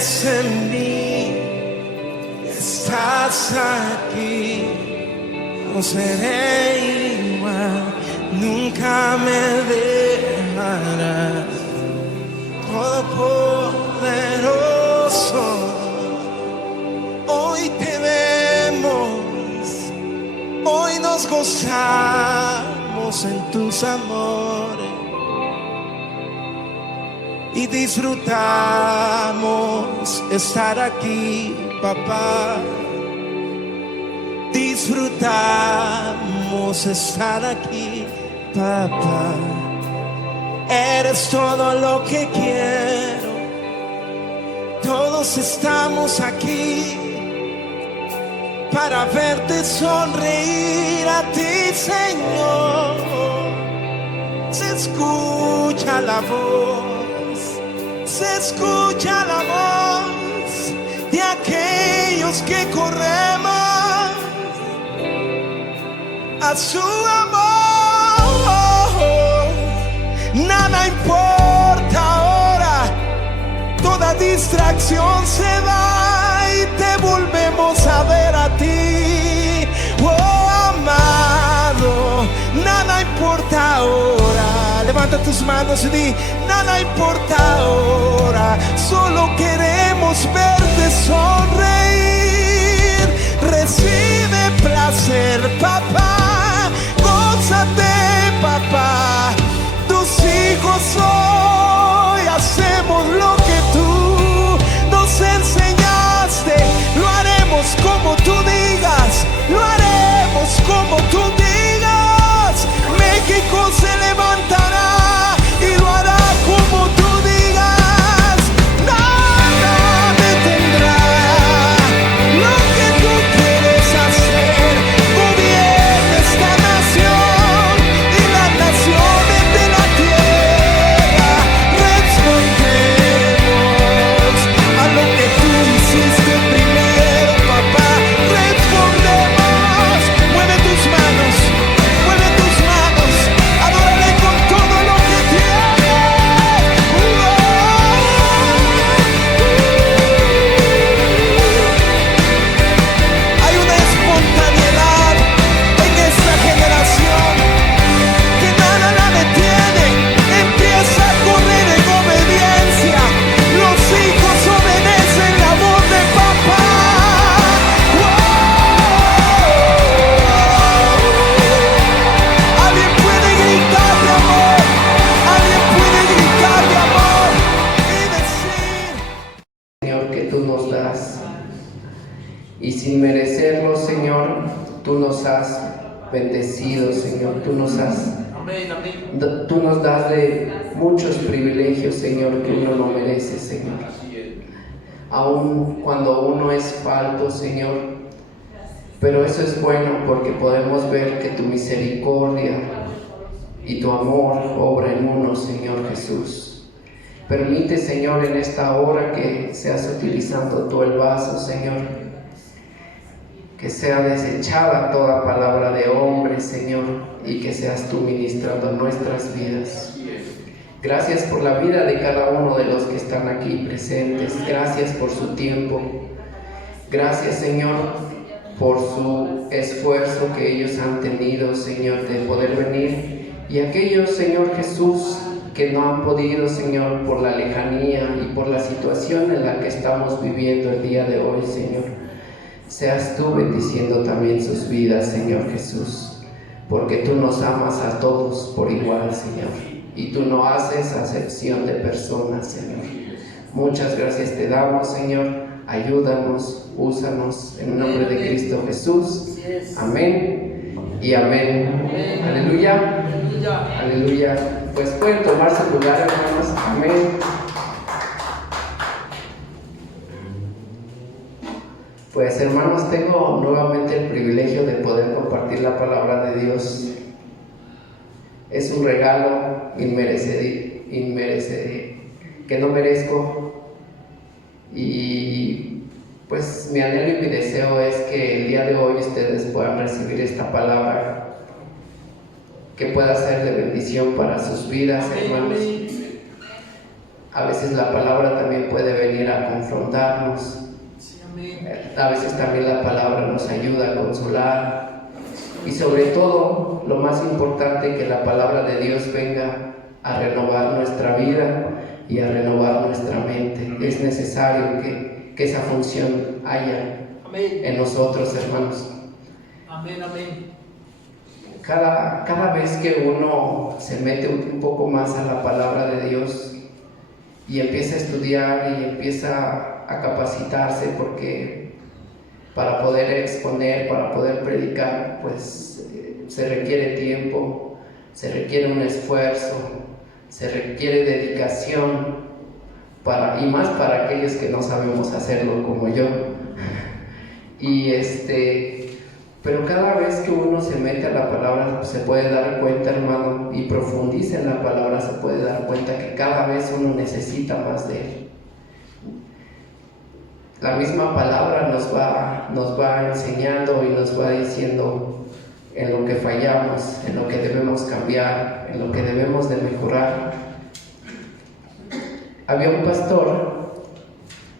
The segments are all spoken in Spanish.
vives en mí, estás aquí, no seré igual, nunca me dejarás. Todopoderoso, hoy te vemos, hoy nos gozamos en tus amores y disfrutamos estar aquí, papá. Disfrutamos estar aquí, papá. Eres todo lo que quiero. Todos estamos aquí para verte sonreír a ti, Señor. Se escucha la voz, se escucha la voz de aquellos que corremos a su amor. Nada importa ahora, toda distracción se va y te volvemos a ver a ti, oh amado. Nada importa ahora, levanta tus manos y di: nada importa ahora, solo queremos verte sonreír. Recibe placer, papá, gózate, papá. Tus hijos hoy hacemos lo que tú nos enseñaste. Lo haremos como tú digas, lo haremos como tú digas. México se levantará y lo hará como tú digas. Nada detendrá lo que tú quieres hacer. Gobierna esta nación y las naciones de la tierra. Respondemos a lo que tú hiciste primero, papá. Respondemos. Mueve tus manos, adórale con todo lo que tienes. Hay una espontaneidad en esta generación que nada la detiene. Empieza a correr en obediencia. Los hijos obedecen la voz de papá. Alguien puede gritar de amor, alguien puede gritar de amor y decir: Señor, que tú nos das, y sin merecerlo, Señor, tú nos has bendecido, Señor. Tú nos das de muchos privilegios, Señor, que uno no merece, Señor. Aun cuando uno es falto, Señor, pero eso es bueno porque podemos ver que tu misericordia y tu amor obra en uno, Señor Jesús. Permite, Señor, en esta hora que seas utilizando tú el vaso, Señor, que sea desechada toda palabra de hombre, Señor, y que seas tú ministrando nuestras vidas. Gracias por la vida de cada uno de los que están aquí presentes. Gracias por su tiempo. Gracias, Señor, por su esfuerzo que ellos han tenido, Señor, de poder venir. Y aquellos, Señor Jesús, que no han podido, Señor, por la lejanía y por la situación en la que estamos viviendo el día de hoy, Señor. Seas tú bendiciendo también sus vidas, Señor Jesús, porque tú nos amas a todos por igual, Señor, y tú no haces acepción de personas, Señor. Muchas gracias te damos, Señor. Ayúdanos, úsanos en el nombre de Cristo Jesús. Amén y amén. Aleluya. Aleluya. Pues pueden tomar su lugar, hermanos. Amén. Pues, hermanos, tengo nuevamente el privilegio de poder compartir la palabra de Dios. Es un regalo inmerecido, que no merezco. Y pues mi anhelo y mi deseo es que el día de hoy ustedes puedan recibir esta palabra, que pueda ser de bendición para sus vidas, hermanos. A veces la palabra también puede venir a confrontarnos. A veces también la palabra nos ayuda a consolar. Y sobre todo, lo más importante, que la palabra de Dios venga a renovar nuestra vida y a renovar nuestra mente. Es necesario que esa función haya en nosotros, hermanos. Amén, amén. Cada vez que uno se mete un poco más a la palabra de Dios y empieza a estudiar y empieza a capacitarse, porque para poder exponer, para poder predicar, pues se requiere tiempo, se requiere un esfuerzo, se requiere dedicación, y más para aquellos que no sabemos hacerlo como yo. Pero cada vez que uno se mete a la palabra se puede dar cuenta, hermano, y profundiza en la palabra, se puede dar cuenta que cada vez uno necesita más de él. La misma palabra nos va enseñando y nos va diciendo en lo que fallamos, en lo que debemos cambiar, en lo que debemos de mejorar. Había un pastor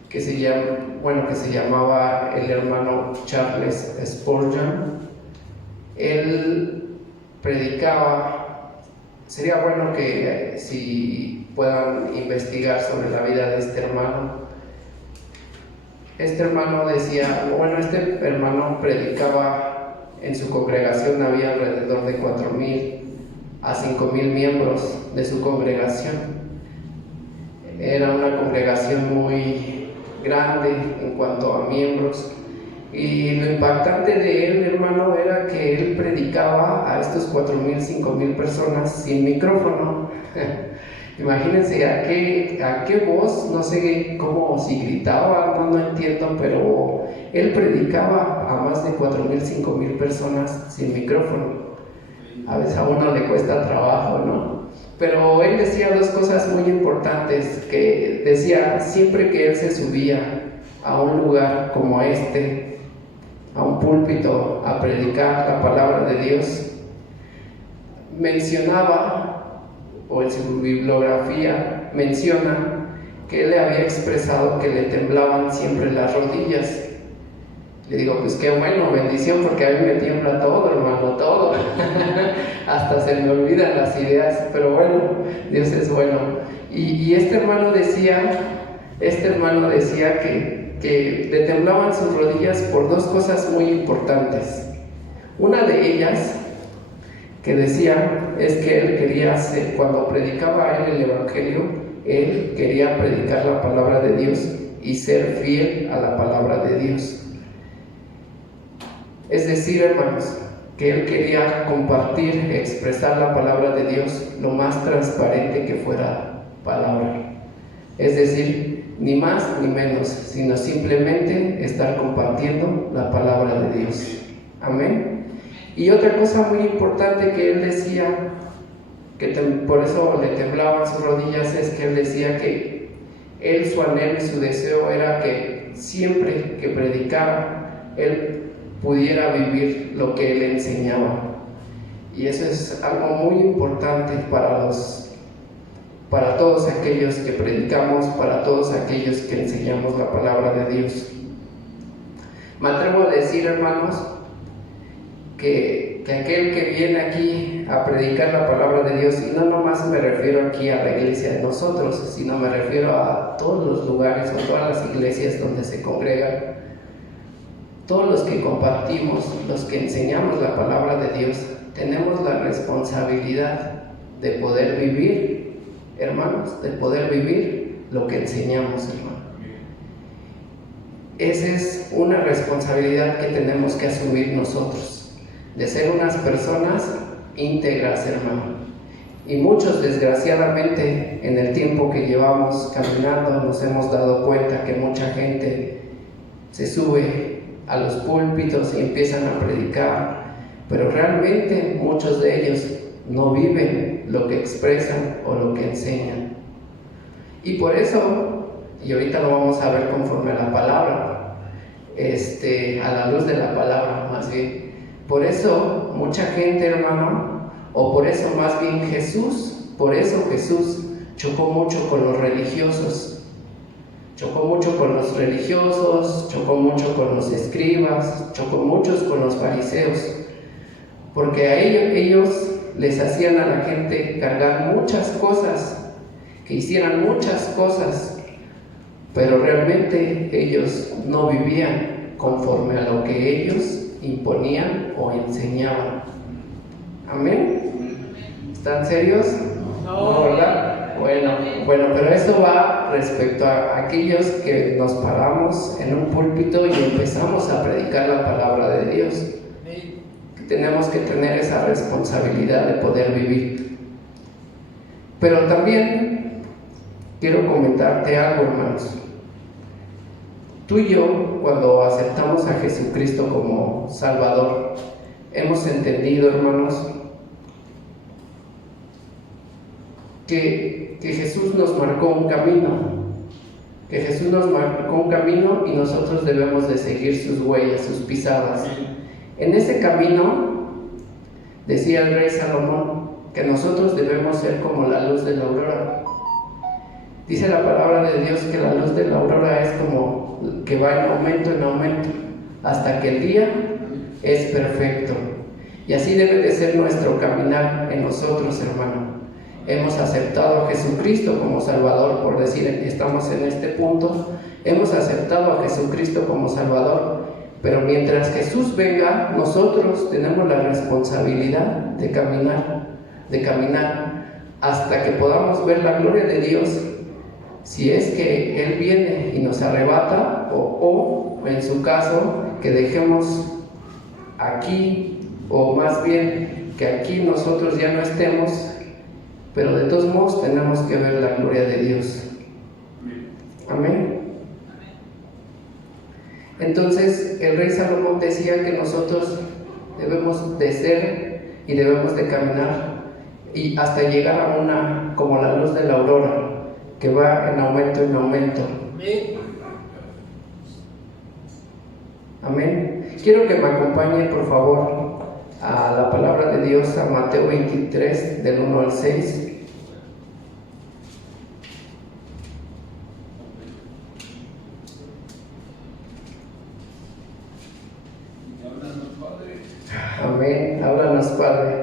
que se llamaba el hermano Charles Spurgeon. Él predicaba. Sería bueno que si puedan investigar sobre la vida de este hermano. Este hermano este hermano predicaba en su congregación. Había alrededor de 4,000 a 5,000 miembros de su congregación. Era una congregación muy grande en cuanto a miembros, y lo impactante de él, hermano, era que él predicaba a estos 4,000, 5,000 personas sin micrófono. Imagínense a qué voz, no sé cómo, si gritaba, no entiendo, pero él predicaba a más de 4,000, 5,000 personas sin micrófono. A veces a uno le cuesta trabajo, ¿no? Pero él decía dos cosas muy importantes, que decía: siempre que él se subía a un lugar como este, a un púlpito, a predicar la palabra de Dios, mencionaba, o en su bibliografía menciona, que él le había expresado que le temblaban siempre las rodillas. Le digo, pues qué bueno, bendición, porque a mí me tiembla todo, hermano, todo. Hasta se me olvidan las ideas, pero bueno, Dios es bueno. Y este hermano decía que le temblaban sus rodillas por dos cosas muy importantes. Una de ellas, que decía, es que él quería hacer, cuando predicaba él el evangelio, él quería predicar la palabra de Dios y ser fiel a la palabra de Dios. Es decir, hermanos, que él quería compartir, expresar la palabra de Dios lo más transparente que fuera palabra. Es decir, ni más ni menos, sino simplemente estar compartiendo la palabra de Dios. Amén. Y otra cosa muy importante que él decía, que por eso le temblaban sus rodillas, es que él decía que su anhelo y su deseo era que siempre que predicara, él pudiera vivir lo que él enseñaba. Y eso es algo muy importante para todos aquellos que predicamos, para todos aquellos que enseñamos la palabra de Dios. Me atrevo a decir, hermanos, que aquel que viene aquí a predicar la palabra de Dios, y no nomás me refiero aquí a la iglesia de nosotros, sino me refiero a todos los lugares o todas las iglesias donde se congregan, todos los que compartimos, los que enseñamos la palabra de Dios, tenemos la responsabilidad de poder vivir, hermanos, de poder vivir lo que enseñamos, hermano. Esa es una responsabilidad que tenemos que asumir nosotros, de ser unas personas íntegras, hermano. Y muchos, desgraciadamente, en el tiempo que llevamos caminando, nos hemos dado cuenta que mucha gente se sube a los púlpitos y empiezan a predicar, pero realmente muchos de ellos no viven lo que expresan o lo que enseñan. Y por eso, y ahorita lo vamos a ver conforme a la palabra, a la luz de la palabra más bien, por eso mucha gente, hermano, o por eso más bien Jesús chocó mucho con los religiosos, chocó mucho con los escribas, chocó mucho con los fariseos, porque a ellos les hacían a la gente cargar muchas cosas, que hicieran muchas cosas, pero realmente ellos no vivían conforme a lo que ellos imponían o enseñaban. ¿Amén? ¿Están serios? No, ¿verdad? Bueno, pero esto va respecto a aquellos que nos paramos en un púlpito y empezamos a predicar la palabra de Dios. Tenemos que tener esa responsabilidad de poder vivir. Pero también quiero comentarte algo, hermanos. Tú y yo, cuando aceptamos a Jesucristo como Salvador, hemos entendido, hermanos, que Jesús nos marcó un camino. Que Jesús nos marcó un camino y nosotros debemos de seguir sus huellas, sus pisadas. En ese camino, decía el rey Salomón, que nosotros debemos ser como la luz de la aurora. Dice la palabra de Dios que la luz de la aurora es como que va en aumento, hasta que el día es perfecto. Y así debe de ser nuestro caminar en nosotros, hermano. Hemos aceptado a Jesucristo como Salvador, por decir, estamos en este punto, hemos aceptado a Jesucristo como Salvador, pero mientras Jesús venga, nosotros tenemos la responsabilidad de caminar hasta que podamos ver la gloria de Dios, si es que Él viene y nos arrebata, o en su caso, que dejemos aquí, o más bien que aquí nosotros ya no estemos, pero de todos modos tenemos que ver la gloria de Dios. Amén. Entonces el rey Salomón decía que nosotros debemos de ser y debemos de caminar y hasta llegar a una como la luz de la aurora, que va en aumento. Amén. Quiero que me acompañen, por favor, a la palabra de Dios, a Mateo 23, del 1 al 6. Amén. Háblanos, Padre.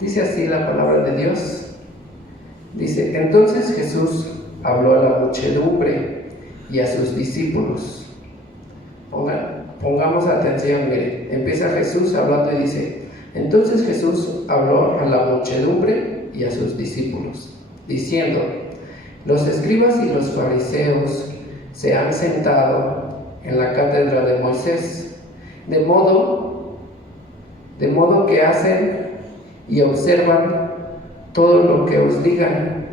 Dice así la palabra de Dios. Dice: entonces Jesús habló a la muchedumbre y a sus discípulos. Pongamos atención, miren. Empieza Jesús hablando y dice: entonces Jesús habló a la muchedumbre y a sus discípulos, diciendo: los escribas y los fariseos se han sentado en la cátedra de Moisés, de modo que hacen y observan todo lo que os digan.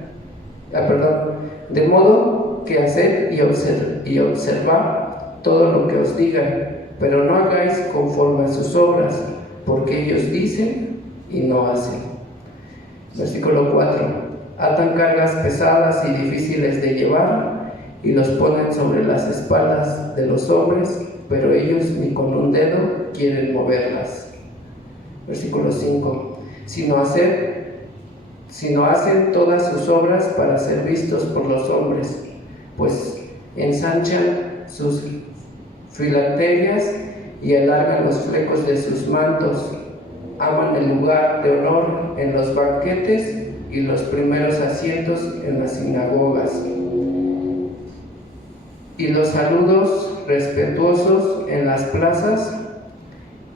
De modo que hacer y observar todo lo que os digan, pero no hagáis conforme a sus obras, porque ellos dicen y no hacen. Versículo 4: atan cargas pesadas y difíciles de llevar y los ponen sobre las espaldas de los hombres, pero ellos ni con un dedo quieren moverlas. Versículo 5: sino hacen todas sus obras para ser vistos por los hombres, pues ensanchan sus filacterias y alargan los flecos de sus mantos, aman el lugar de honor en los banquetes y los primeros asientos en las sinagogas, y los saludos respetuosos en las plazas,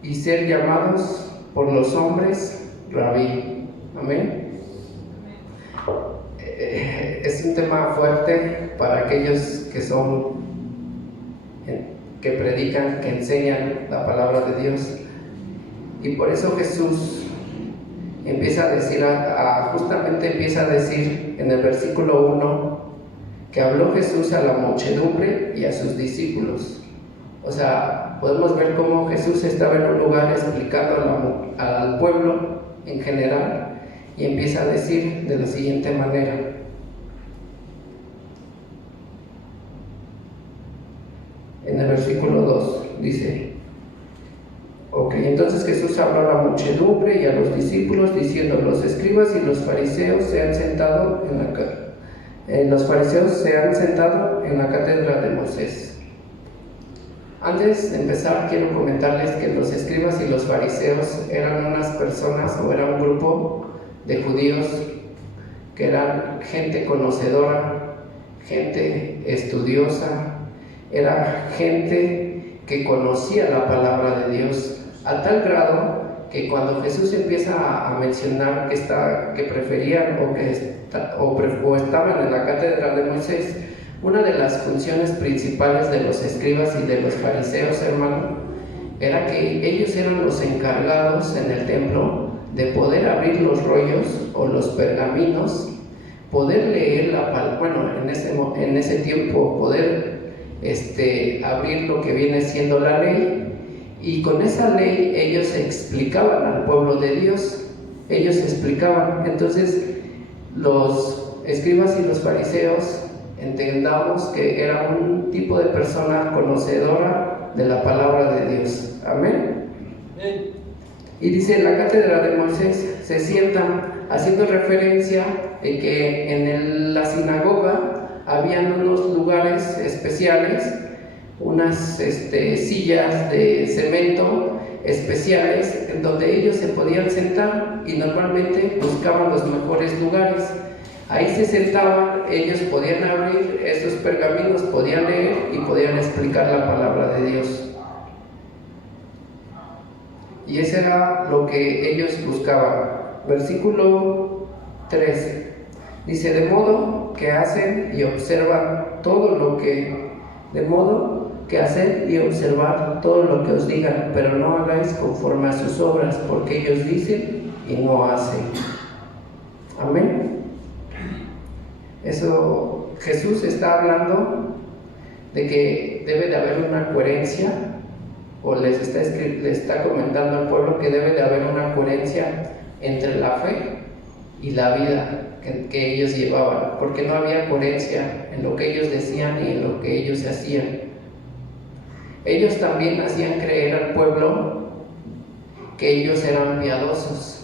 y ser llamados por los hombres Rabí. Amén. Es un tema fuerte para aquellos que predican, que enseñan la palabra de Dios, y por eso Jesús empieza a decir, justamente empieza a decir en el versículo 1 que habló Jesús a la muchedumbre y a sus discípulos. O sea, podemos ver cómo Jesús estaba en un lugar explicando al pueblo en general, y empieza a decir de la siguiente manera. En el versículo 2 dice: ok, Y entonces Jesús habló a la muchedumbre y a los discípulos diciendo: los escribas y los fariseos se han sentado en la cátedra de Moisés. Antes de empezar, quiero comentarles que los escribas y los fariseos eran unas personas, o era un grupo de judíos que eran gente conocedora, gente estudiosa, era gente que conocía la palabra de Dios, a tal grado que cuando Jesús empieza a mencionar que preferían o estaban en la cátedra de Moisés, una de las funciones principales de los escribas y de los fariseos, hermano, era que ellos eran los encargados en el templo de poder abrir los rollos o los pergaminos, poder leer en ese tiempo poder abrir lo que viene siendo la ley, y con esa ley ellos explicaban al pueblo de Dios, ellos explicaban. Entonces los escribas y los fariseos, entendamos que era un tipo de persona conocedora de la palabra de Dios. Amén. Y dice: en la cátedra de Moisés se sientan, haciendo referencia de que en la sinagoga habían unos lugares especiales, unas sillas de cemento especiales en donde ellos se podían sentar, y normalmente buscaban los mejores lugares. Ahí se sentaban, ellos podían abrir esos pergaminos, podían leer y podían explicar la palabra de Dios. Y eso era lo que ellos buscaban. Versículo 3 dice: de modo que hacen y observan todo lo que os digan, pero no hagáis conforme a sus obras, porque ellos dicen y no hacen. Amén. Eso, Jesús está hablando de que debe de haber una coherencia, o les está comentando al pueblo que debe de haber una coherencia entre la fe y la vida que ellos llevaban, porque no había coherencia en lo que ellos decían y en lo que ellos hacían. Ellos también hacían creer al pueblo que ellos eran piadosos,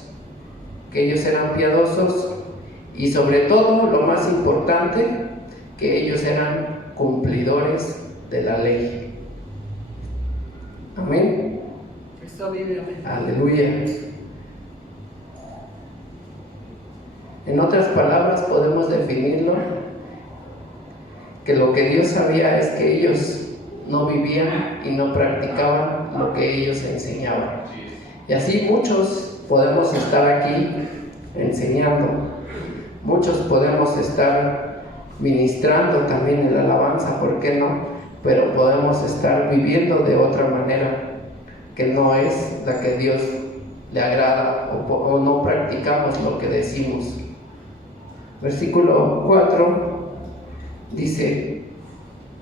y sobre todo, lo más importante, que ellos eran cumplidores de la ley. Amén. Está bien, amén. Aleluya. En otras palabras, podemos definirlo que lo que Dios sabía es que ellos no vivían y no practicaban lo que ellos enseñaban. Y así muchos podemos estar aquí enseñando, muchos podemos estar ministrando también en la alabanza, ¿por qué no? Pero podemos estar viviendo de otra manera que no es la que Dios le agrada, o no practicamos lo que decimos. Versículo 4 dice: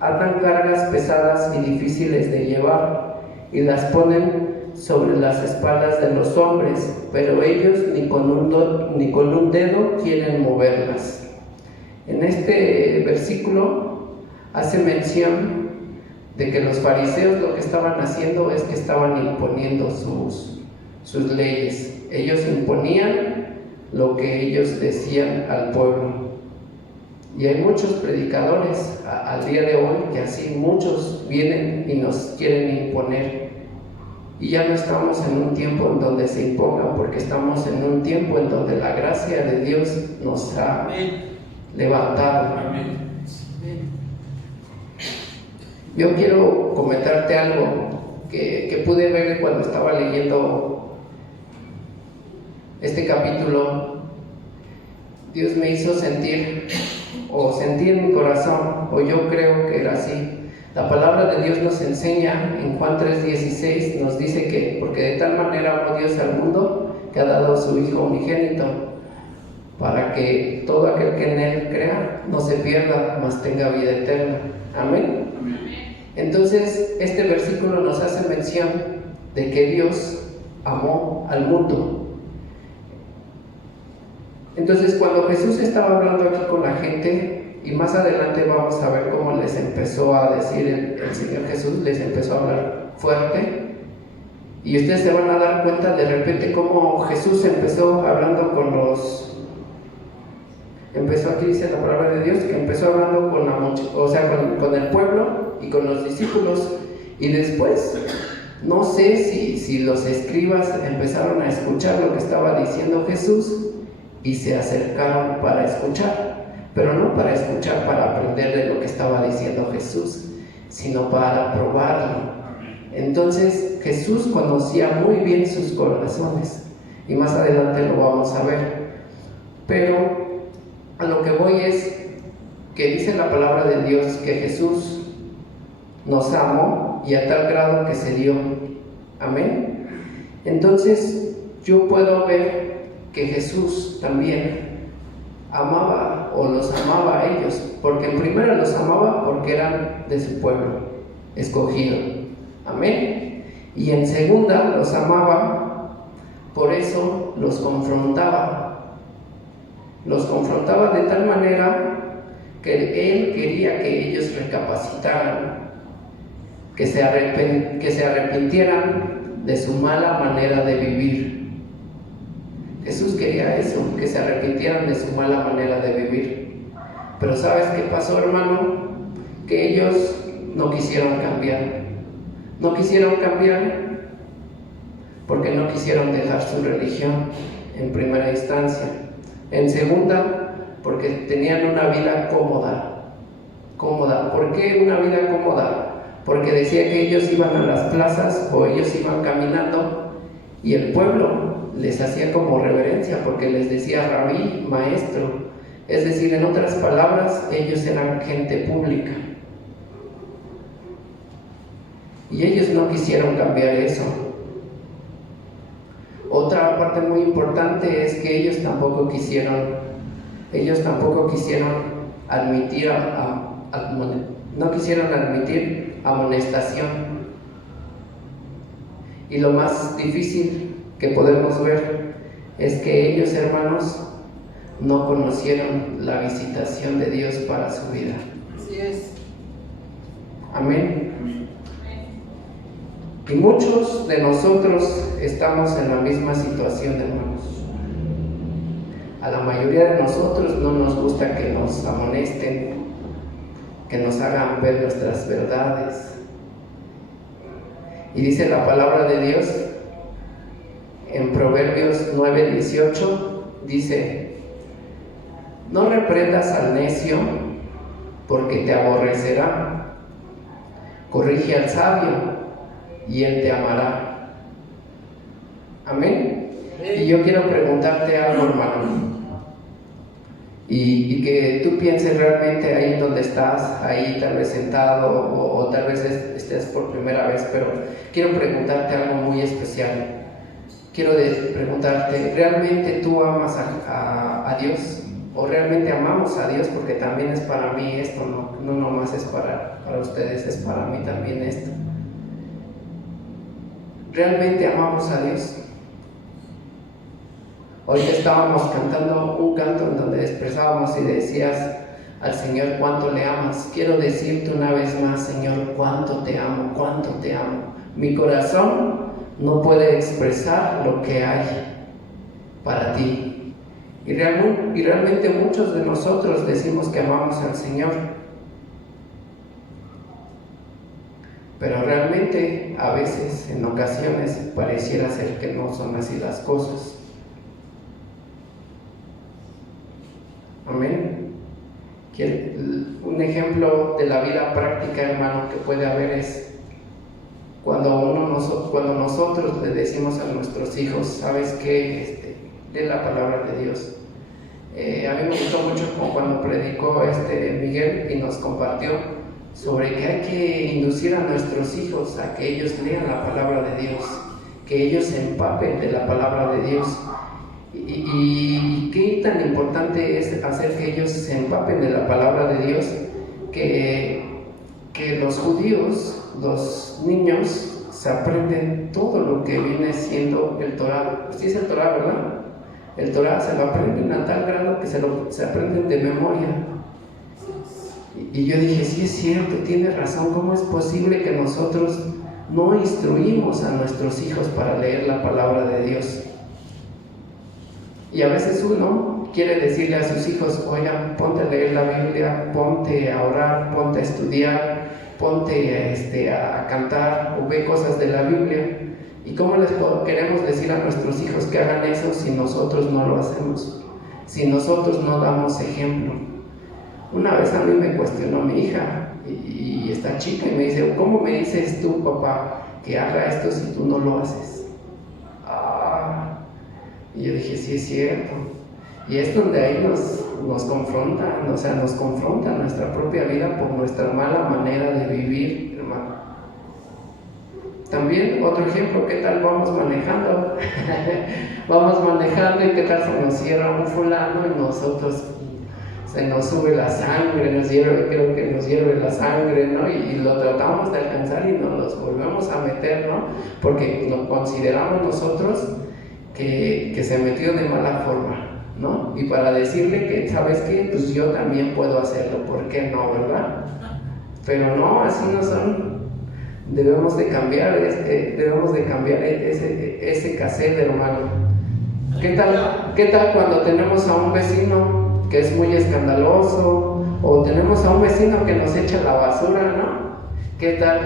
atan cargas pesadas y difíciles de llevar y las ponen sobre las espaldas de los hombres, pero ellos ni con un dedo quieren moverlas. En este versículo hace mención de que los fariseos lo que estaban haciendo es que estaban imponiendo sus leyes. Ellos imponían lo que ellos decían al pueblo. Y hay muchos predicadores al día de hoy que así muchos vienen y nos quieren imponer. Y ya no estamos en un tiempo en donde se imponga, porque estamos en un tiempo en donde la gracia de Dios nos ha levantado. Amén. Yo quiero comentarte algo que pude ver cuando estaba leyendo este capítulo. Dios me hizo sentir, o sentí en mi corazón, o yo creo que era así. La palabra de Dios nos enseña en Juan 3:16, nos dice que porque de tal manera amó Dios al mundo que ha dado a su Hijo unigénito, para que todo aquel que en Él crea no se pierda, mas tenga vida eterna. Amén. Entonces, este versículo nos hace mención de que Dios amó al mundo. Entonces, cuando Jesús estaba hablando aquí con la gente, y más adelante vamos a ver cómo les empezó a decir el Señor Jesús, les empezó a hablar fuerte, Y ustedes se van a dar cuenta de repente cómo Jesús empezó hablando aquí dice la palabra de Dios, que empezó hablando con el pueblo y con los discípulos, y después, no sé si los escribas empezaron a escuchar lo que estaba diciendo Jesús y se acercaron para escuchar, pero no para escuchar para aprender de lo que estaba diciendo Jesús, sino para probarlo. Entonces Jesús conocía muy bien sus corazones, y más adelante lo vamos a ver, pero a lo que voy es que dice la palabra de Dios que Jesús nos amó y a tal grado que se dio. Amén. Entonces yo puedo ver que Jesús también amaba o los amaba a ellos, porque en primera los amaba porque eran de su pueblo escogido. Amén. Y en segunda los amaba, por eso los confrontaba. Los confrontaba de tal manera que Él quería que ellos recapacitaran, que se arrepintieran de su mala manera de vivir. Jesús quería eso, que se arrepintieran de su mala manera de vivir. Pero ¿sabes qué pasó, hermano? Que ellos no quisieron cambiar. No quisieron cambiar porque no quisieron dejar su religión en primera instancia. En segunda, porque tenían una vida cómoda. ¿Por qué una vida cómoda? Porque decía que ellos iban a las plazas o ellos iban caminando y el pueblo les hacía como reverencia porque les decía rabí, maestro. Es decir, en otras palabras, ellos eran gente pública. Y ellos no quisieron cambiar eso. Otra parte muy importante es que ellos tampoco quisieron admitir no quisieron admitir amonestación. Y lo más difícil que podemos ver es que ellos, hermanos, no conocieron la visitación de Dios para su vida. Así es. Amén. Y muchos de nosotros estamos en la misma situación, hermanos. A la mayoría de nosotros no nos gusta que nos amonesten, que nos hagan ver nuestras verdades. Y dice la palabra de Dios en Proverbios 9:18, dice: no reprendas al necio, porque te aborrecerá. Corrige al sabio, y él te amará. Amén. Y yo quiero preguntarte algo, hermano, y que tú pienses realmente ahí donde estás, ahí tal vez sentado o tal vez estés por primera vez, pero quiero preguntarte algo muy especial. Quiero preguntarte, ¿realmente tú amas a Dios? ¿O realmente amamos a Dios? Porque también es para mí esto, no nomás es para ustedes, es para mí también esto. ¿Realmente amamos a Dios? Hoy estábamos cantando un canto en donde expresábamos y decías al Señor cuánto le amas. Quiero decirte una vez más, Señor, cuánto te amo, cuánto te amo. Mi corazón no puede expresar lo que hay para ti. Y realmente muchos de nosotros decimos que amamos al Señor, pero realmente a veces, en ocasiones, pareciera ser que no son así las cosas. Amén. Un ejemplo de la vida práctica, hermano, que puede haber es cuando nosotros le decimos a nuestros hijos, ¿sabes qué? Lee la palabra de Dios. A mí me gustó mucho como cuando predicó Miguel y nos compartió sobre que hay que inducir a nuestros hijos a que ellos lean la palabra de Dios, que ellos se empapen de la palabra de Dios. Y qué tan importante es hacer que ellos se empapen de la palabra de Dios, que los judíos, los niños, se aprenden todo lo que viene siendo el Torah. Sí es el Torah, ¿verdad? El Torah se lo aprenden a tal grado que se aprenden de memoria. Y yo dije, sí es cierto, tiene razón. ¿Cómo es posible que nosotros no instruimos a nuestros hijos para leer la palabra de Dios. Y a veces uno quiere decirle a sus hijos, oigan, ponte a leer la Biblia, ponte a orar, ponte a estudiar, ponte a cantar o ve cosas de la Biblia. ¿Y cómo les queremos decir a nuestros hijos que hagan eso si nosotros no lo hacemos? Si nosotros no damos ejemplo. Una vez a mí me cuestionó mi hija, y está chica, y me dice, ¿cómo me dices tú, papá, que haga esto si tú no lo haces? Y yo dije, sí es cierto. Y es donde ahí nos confrontan, o sea, nos confronta nuestra propia vida por nuestra mala manera de vivir, hermano. También otro ejemplo, ¿qué tal vamos manejando? Vamos manejando y qué tal se nos cierra un fulano y nosotros se nos sube la sangre, creo que nos hierve la sangre, ¿no? Y lo tratamos de alcanzar y nos los volvemos a meter, ¿no? Porque nos consideramos nosotros que se metió de mala forma, ¿no? Y para decirle que, ¿sabes qué? Pues yo también puedo hacerlo, ¿por qué no, verdad? Pero no, así no son. Debemos de cambiar ese cassette, hermano. ¿Qué tal cuando tenemos a un vecino que es muy escandaloso, o tenemos a un vecino que nos echa la basura, ¿no? ¿Qué tal?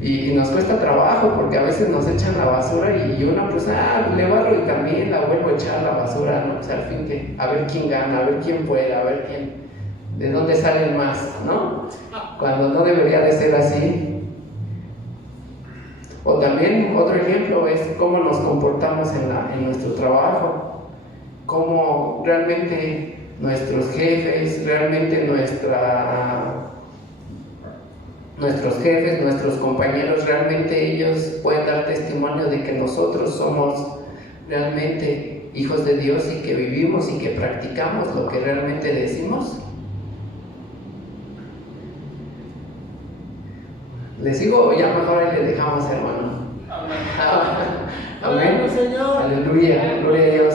Y nos cuesta trabajo porque a veces nos echan la basura y uno pues le barro y también la vuelvo a echar la basura, ¿no? O sea, al fin que a ver quién gana, a ver quién puede, a ver de dónde salen más, ¿no? Cuando no debería de ser así. O también otro ejemplo es cómo nos comportamos en nuestro trabajo, cómo realmente nuestros jefes, realmente nuestros jefes, nuestros compañeros, realmente ellos pueden dar testimonio de que nosotros somos realmente hijos de Dios y que vivimos y que practicamos lo que realmente decimos. ¿Les sigo o ya mejor ahí le dejamos, hermano? Amén. Señor. Aleluya, gloria a Dios.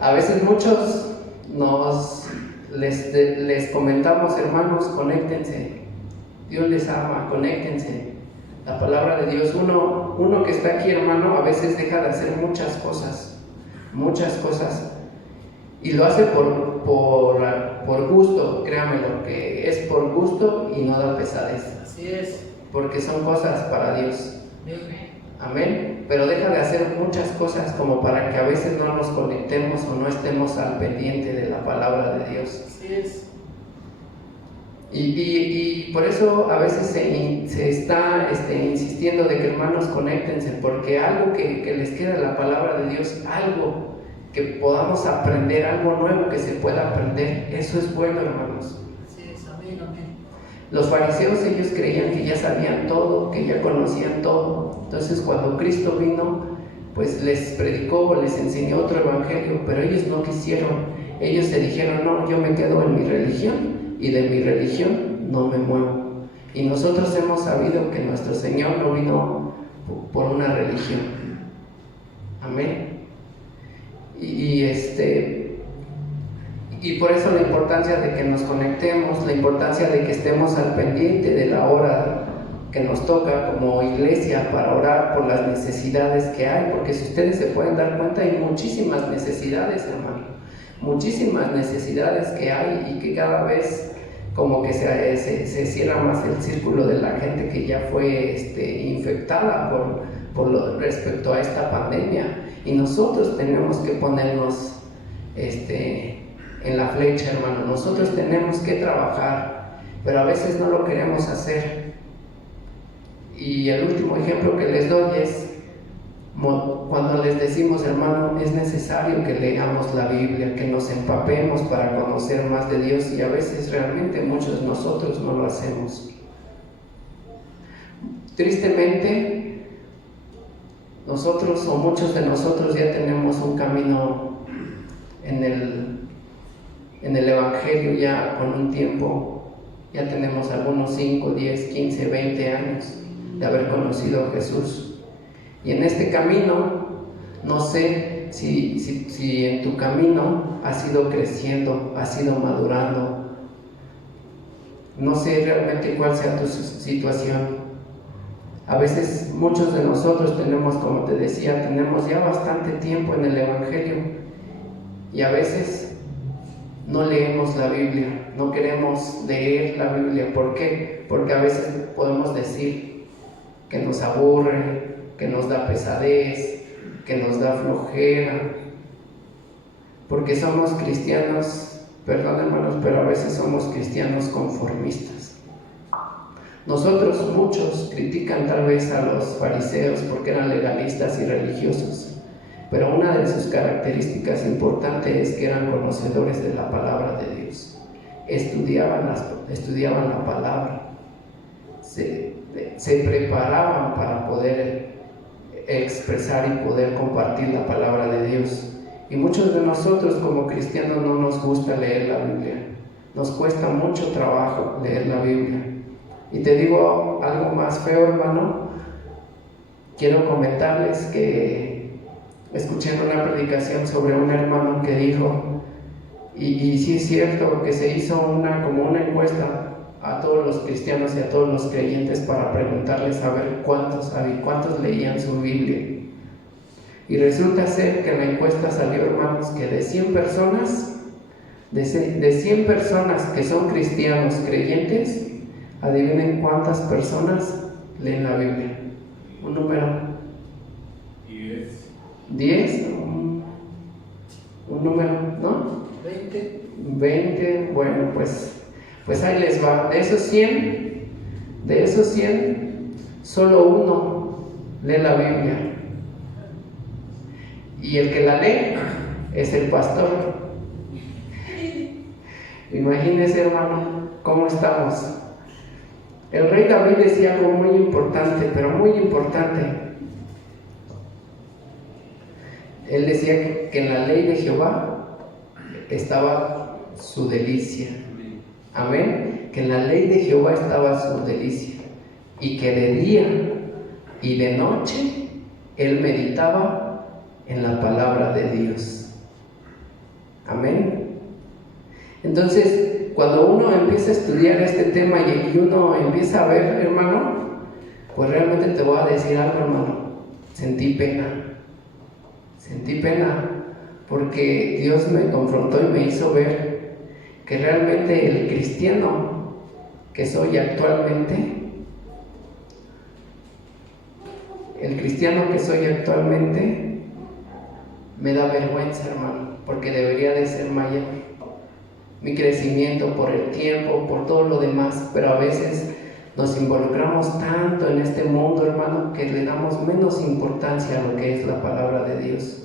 A veces muchos les comentamos, hermanos, conéctense. Dios les ama, conéctense. La palabra de Dios, uno que está aquí, hermano, a veces deja de hacer muchas cosas. Y lo hace por gusto, créanmelo, que es por gusto y no da pesadez. Así es. Porque son cosas para Dios. Amén. Pero deja de hacer muchas cosas como para que a veces no nos conectemos o no estemos al pendiente de la palabra de Dios. Así es. Y por eso a veces se está insistiendo de que hermanos conéctense, porque algo que les queda de la palabra de Dios, algo que podamos aprender, algo nuevo que se pueda aprender, eso es bueno, hermanos. Así es, amén, amén. Los fariseos, ellos creían que ya sabían todo, que ya conocían todo. Entonces cuando Cristo vino, pues les predicó, les enseñó otro evangelio, pero ellos no quisieron. Ellos se dijeron, no, yo me quedo en mi religión y de mi religión no me muevo. Y nosotros hemos sabido que nuestro Señor no vino por una religión. Amén. Y por eso la importancia de que nos conectemos, la importancia de que estemos al pendiente de la hora que nos toca como iglesia para orar por las necesidades que hay, porque si ustedes se pueden dar cuenta, hay muchísimas necesidades, hermano, muchísimas necesidades que hay y que cada vez como que se cierra más el círculo de la gente que ya fue infectada respecto a esta pandemia, y nosotros tenemos que ponernos en la flecha, hermano. Nosotros tenemos que trabajar, pero a veces no lo queremos hacer. Y el último ejemplo que les doy es cuando les decimos, hermano, es necesario que leamos la Biblia, que nos empapemos para conocer más de Dios, y a veces realmente muchos de nosotros no lo hacemos. Tristemente, nosotros o muchos de nosotros ya tenemos un camino en el Evangelio ya con un tiempo, ya tenemos algunos 5, 10, 15, 20 años de haber conocido a Jesús. Y en este camino, no sé si en tu camino has ido creciendo, has ido madurando. No sé realmente cuál sea tu situación, A veces muchos de nosotros tenemos, como te decía, tenemos ya bastante tiempo en el Evangelio y a veces no leemos la Biblia, no queremos leer la Biblia. ¿Por qué? Porque a veces podemos decir que nos aburre, que nos da pesadez, que nos da flojera, porque somos cristianos, perdón hermanos, pero a veces somos cristianos conformistas. Nosotros, muchos critican tal vez a los fariseos porque eran legalistas y religiosos, pero una de sus características importantes es que eran conocedores de la palabra de Dios. Estudiaban la palabra, se preparaban para poder expresar y poder compartir la palabra de Dios. Y muchos de nosotros como cristianos no nos gusta leer la Biblia, nos cuesta mucho trabajo leer la Biblia. Y te digo algo más feo, hermano, quiero comentarles que escuché en una predicación sobre un hermano que dijo, y sí es cierto, que se hizo como una encuesta a todos los cristianos y a todos los creyentes para preguntarles a ver cuántos leían su Biblia. Y resulta ser que en la encuesta salió, hermanos, que de 100 personas, de 100 personas que son cristianos creyentes, adivinen cuántas personas leen la Biblia. Un número. 10. 10. Un número, ¿no? 20. Bueno, pues ahí les va. De esos 100, solo uno lee la Biblia. Y el que la lee es el pastor. Imagínense, hermano, cómo estamos. El rey David decía algo muy importante, pero muy importante. Él decía que en la ley de Jehová estaba su delicia. Amén. Que en la ley de Jehová estaba su delicia. Y que de día y de noche él meditaba en la palabra de Dios. Amén. Entonces, cuando uno empieza a estudiar este tema y uno empieza a ver, hermano, pues realmente te voy a decir algo, hermano. Sentí pena porque Dios me confrontó y me hizo ver que realmente el cristiano que soy actualmente, me da vergüenza, hermano, porque debería de ser mayor mi crecimiento por el tiempo, por todo lo demás, pero a veces nos involucramos tanto en este mundo, hermano, que le damos menos importancia a lo que es la palabra de Dios.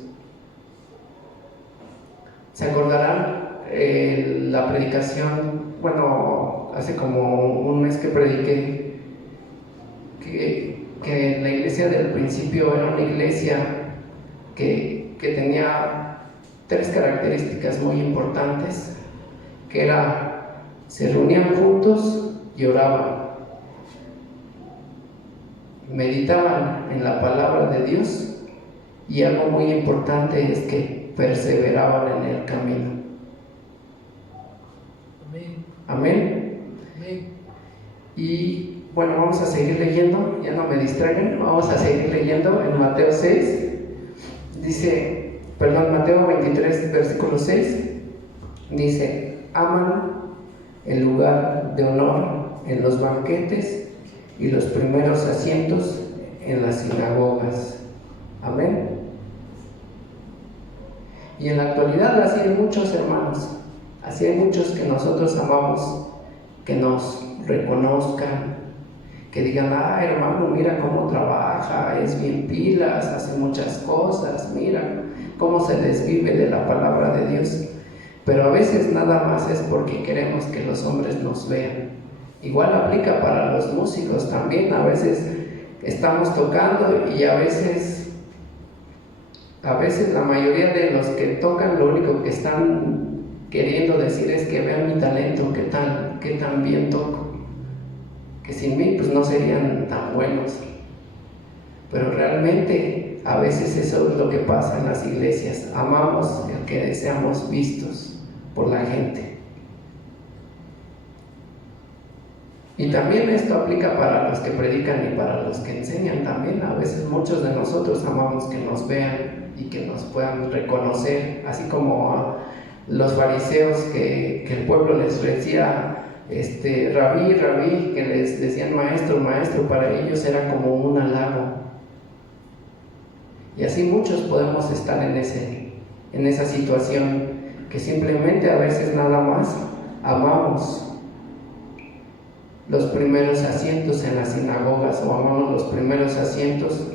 ¿Se acordarán la predicación? Bueno, hace como un mes que prediqué que la iglesia del principio era una iglesia que tenía 3 características muy importantes, que era, se reunían juntos y oraban, meditaban en la palabra de Dios, y algo muy importante es que perseveraban en el camino. Amén. Y bueno, vamos a seguir leyendo, ya no me distraigan, vamos a seguir leyendo en Mateo 6, Mateo 23, versículo 6, dice: aman el lugar de honor en los banquetes y los primeros asientos en las sinagogas. Amén. Y en la actualidad así hay muchos, hermanos, así hay muchos que nosotros amamos, que nos reconozcan, que digan: hermano, mira cómo trabaja, es bien pilas, hace muchas cosas, mira cómo se desvive de la palabra de Dios. Pero a veces nada más es porque queremos que los hombres nos vean. Igual aplica para los músicos también. A veces estamos tocando y a veces la mayoría de los que tocan lo único que están queriendo decir es que vean mi talento, qué tan bien toco, que sin mí pues no serían tan buenos. Pero realmente a veces eso es lo que pasa en las iglesias. Amamos el que seamos vistos por la gente. Y también esto aplica para los que predican y para los que enseñan también. A veces muchos de nosotros amamos que nos vean y que nos puedan reconocer, así como a los fariseos que el pueblo les decía rabí, rabí, que les decían maestro, maestro, para ellos era como un halago. Y así muchos podemos estar en esa situación, que simplemente a veces nada más amamos los primeros asientos en las sinagogas o amamos los primeros asientos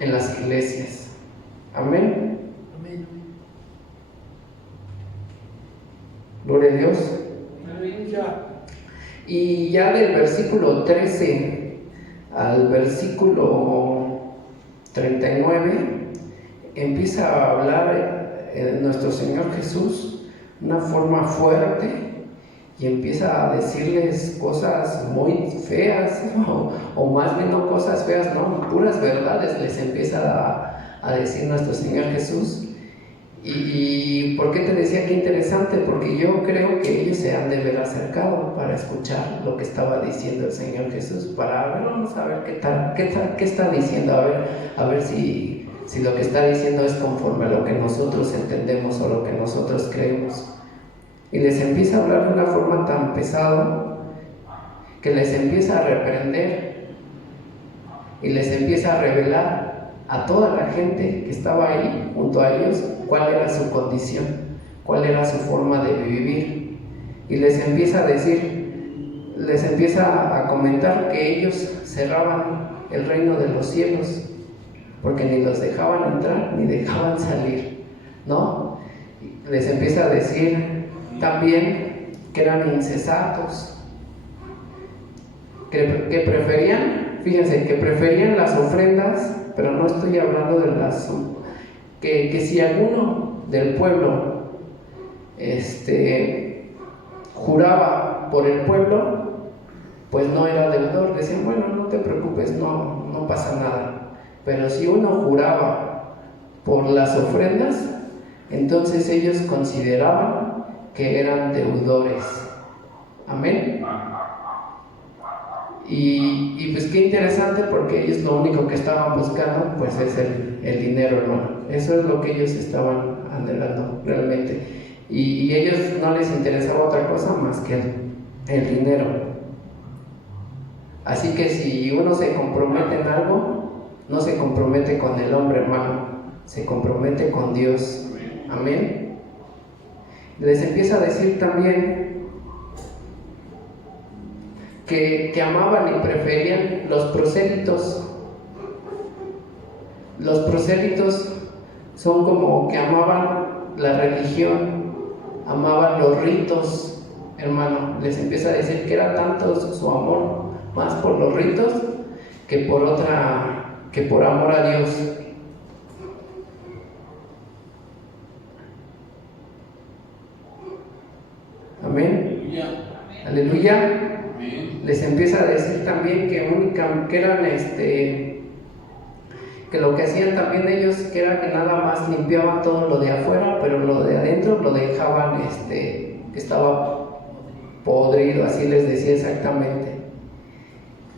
en las iglesias. Amén. Amén. Gloria a Dios. Aleluya. Y ya del versículo 13 al versículo 39 empieza a hablar nuestro Señor Jesús de una forma fuerte y empieza a decirles cosas muy feas, o más bien no cosas feas, no, puras verdades les empieza a decir nuestro Señor Jesús. ¿Y por qué te decía que interesante? Porque yo creo que ellos se han de haber acercado para escuchar lo que estaba diciendo el Señor Jesús, para ver, vamos a ver qué está diciendo, a ver si lo que está diciendo es conforme a lo que nosotros entendemos o lo que nosotros creemos. Y les empieza a hablar de una forma tan pesada que les empieza a reprender y les empieza a revelar a toda la gente que estaba ahí junto a ellos cuál era su condición, cuál era su forma de vivir. Y les empieza a decir, les empieza a comentar que ellos cerraban el reino de los cielos porque ni los dejaban entrar ni dejaban salir, ¿no? Les empieza a decir también que eran insensatos, que preferían, fíjense, que preferían las ofrendas, pero no estoy hablando de las, que si alguno del pueblo juraba por el pueblo, pues no era deudor. Decían, bueno, no te preocupes, no pasa nada. Pero si uno juraba por las ofrendas, entonces ellos consideraban que eran deudores. Amén. Y pues qué interesante, porque ellos lo único que estaban buscando pues es el dinero, hermano. Eso es lo que ellos estaban anhelando realmente. Y ellos no les interesaba otra cosa más que el dinero. Así que si uno se compromete en algo, no se compromete con el hombre, hermano, se compromete con Dios. Amén. Les empieza a decir también que amaban y preferían los prosélitos. Los prosélitos son como que amaban la religión, amaban los ritos, hermano. Les empieza a decir que era tanto su amor más por los ritos que por amor a Dios. Amén. Aleluya. Les empieza a decir también que eran que lo que hacían también ellos, que era que nada más limpiaban todo lo de afuera, pero lo de adentro lo dejaban que estaba podrido, así les decía exactamente.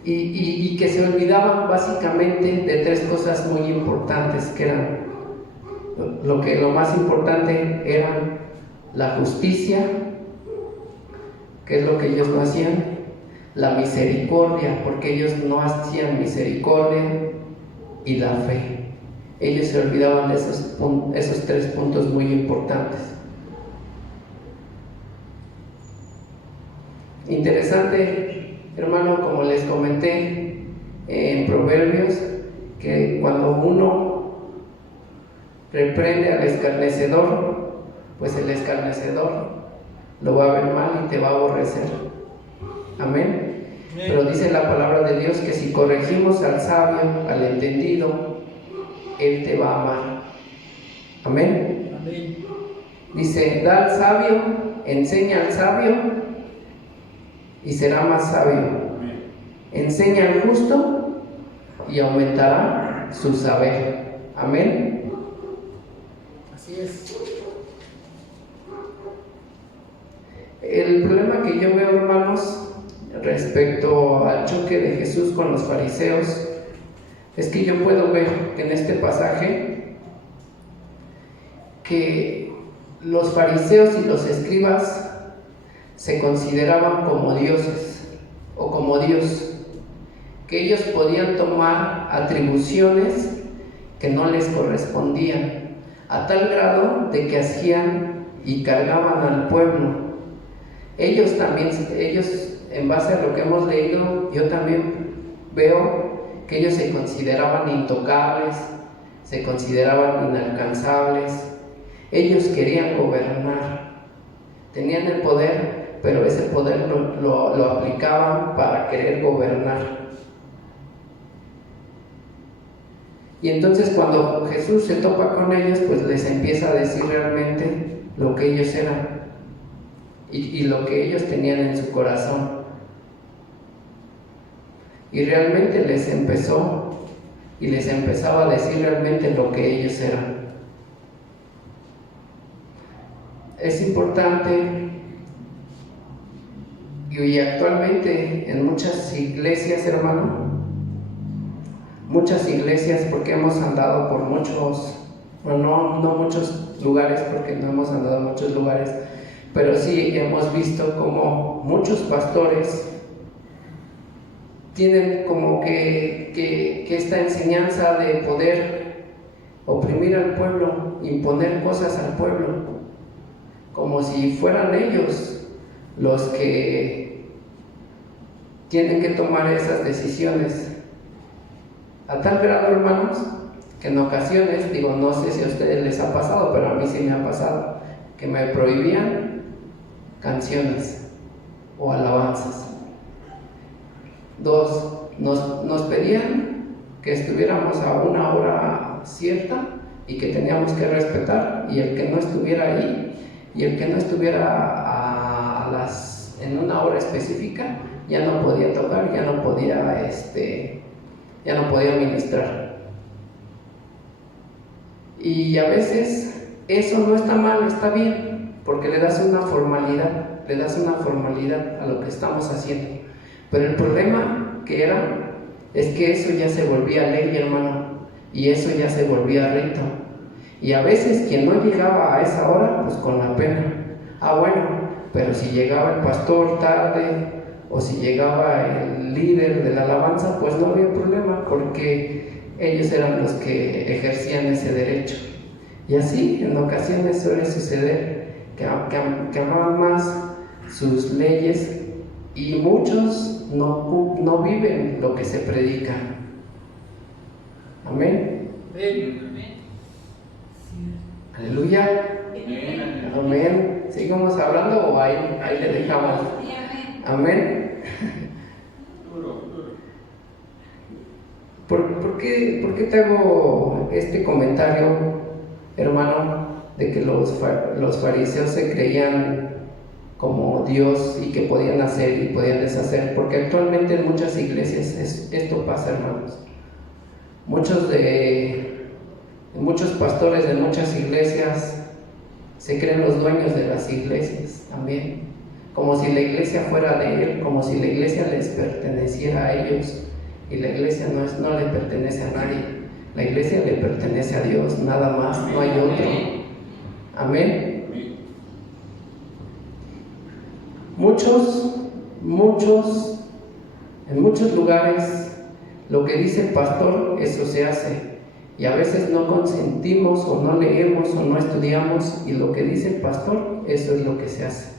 Y que se olvidaban básicamente de tres cosas muy importantes, que eran lo más importante eran la justicia, que es lo que ellos no hacían, la misericordia, porque ellos no hacían misericordia, y la fe. Ellos se olvidaban de esos tres puntos muy importantes. Interesante, hermano, como les comenté en Proverbios, que cuando uno reprende al escarnecedor, pues el escarnecedor lo va a ver mal y te va a aborrecer. Amén. Pero dice la palabra de Dios que si corregimos al sabio, al entendido, Él te va a amar. Amén. Amén. Dice, da al sabio, enseña al sabio y será más sabio. Enseña al justo y aumentará su saber. Amén. Así es. El problema que yo veo, hermanos, respecto al choque de Jesús con los fariseos, es que yo puedo ver en este pasaje que los fariseos y los escribas se consideraban como dioses o como Dios, que ellos podían tomar atribuciones que no les correspondían, a tal grado de que hacían y cargaban al pueblo. Ellos, en base a lo que hemos leído, yo también veo que ellos se consideraban intocables, se consideraban inalcanzables. Ellos querían gobernar, tenían el poder, pero ese poder lo aplicaban para querer gobernar. Y entonces cuando Jesús se topa con ellos, pues les empieza a decir realmente lo que ellos eran y lo que ellos tenían en su corazón. Y realmente les empezaba a decir realmente lo que ellos eran. Es importante, y actualmente en muchas iglesias, hermano, muchas iglesias, porque hemos andado por muchos, no muchos lugares, porque no hemos andado en muchos lugares, pero sí hemos visto como muchos pastores tienen como que esta enseñanza de poder oprimir al pueblo, imponer cosas al pueblo, como si fueran ellos los que tienen que tomar esas decisiones. A tal grado, hermanos, que en ocasiones, no sé si a ustedes les ha pasado, pero a mí sí me ha pasado, que me prohibían canciones o alabanzas. Nos pedían que estuviéramos a una hora cierta y que teníamos que respetar, y el que no estuviera ahí y el que no estuviera en una hora específica ya no podía tocar, ya no podía ministrar. Y a veces eso no está mal, está bien, porque le das una formalidad a lo que estamos haciendo. Pero el problema es que eso ya se volvía ley, hermano, y eso ya se volvía rito. Y a veces quien no llegaba a esa hora, pues con la pena. Pero si llegaba el pastor tarde, o si llegaba el líder de la alabanza, pues no había problema, porque ellos eran los que ejercían ese derecho. Y así en ocasiones suele suceder que amaban más sus leyes, y muchos no viven lo que se predica. Amén. Aleluya. Amén. ¿Sigamos hablando o ahí le dejamos? Amén. ¿Por qué te hago este comentario, hermano, de que los fariseos se creían como Dios y que podían hacer y podían deshacer? Porque actualmente en muchas iglesias esto pasa, hermanos. Muchos pastores de muchas iglesias se creen los dueños de las iglesias también, como si la iglesia fuera de él, como si la iglesia les perteneciera a ellos, y la iglesia no le pertenece a nadie. La iglesia le pertenece a Dios, nada más, no hay otro. Amén. En muchos lugares, lo que dice el pastor, eso se hace. Y a veces no consentimos, o no leemos, o no estudiamos, y lo que dice el pastor, eso es lo que se hace.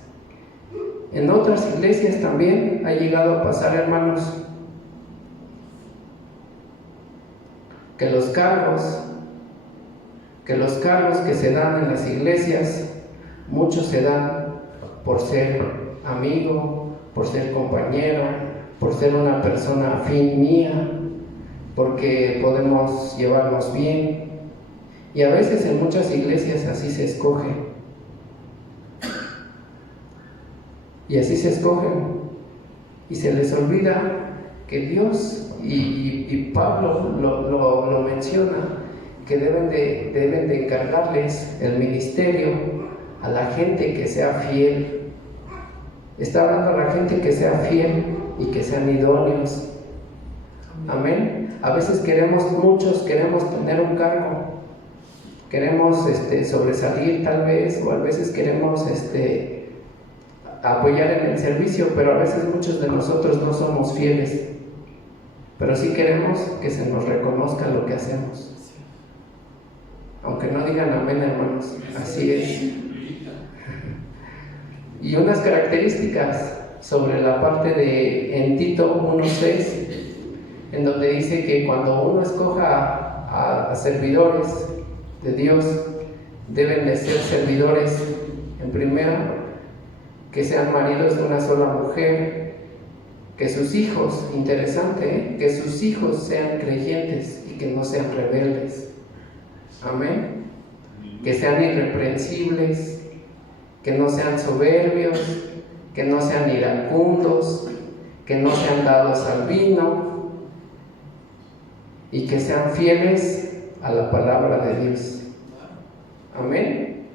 En otras iglesias también ha llegado a pasar, hermanos, que los cargos que se dan en las iglesias, muchos se dan por ser amigo, por ser compañero, por ser una persona afín mía, porque podemos llevarnos bien. Y a veces en muchas iglesias así se escoge. Y así se escogen. Y se les olvida que Dios, y Pablo lo menciona, que deben de encargarles el ministerio a la gente que sea fiel. Está hablando a la gente que sea fiel, y que sean idóneos. Amén. A veces muchos queremos tener un cargo, queremos sobresalir tal vez, o a veces queremos apoyar en el servicio, pero a veces muchos de nosotros no somos fieles, pero sí queremos que se nos reconozca lo que hacemos. Aunque no digan amén, hermanos, así es. Y unas características sobre la parte en Tito 1:6, en donde dice que cuando uno escoja a servidores de Dios, deben de ser servidores, en primera, que sean maridos de una sola mujer, que sus hijos, interesante, que sus hijos sean creyentes y que no sean rebeldes. Amén. Que sean irreprensibles, que no sean soberbios, que no sean iracundos, que no sean dados al vino y que sean fieles a la palabra de Dios. Amén.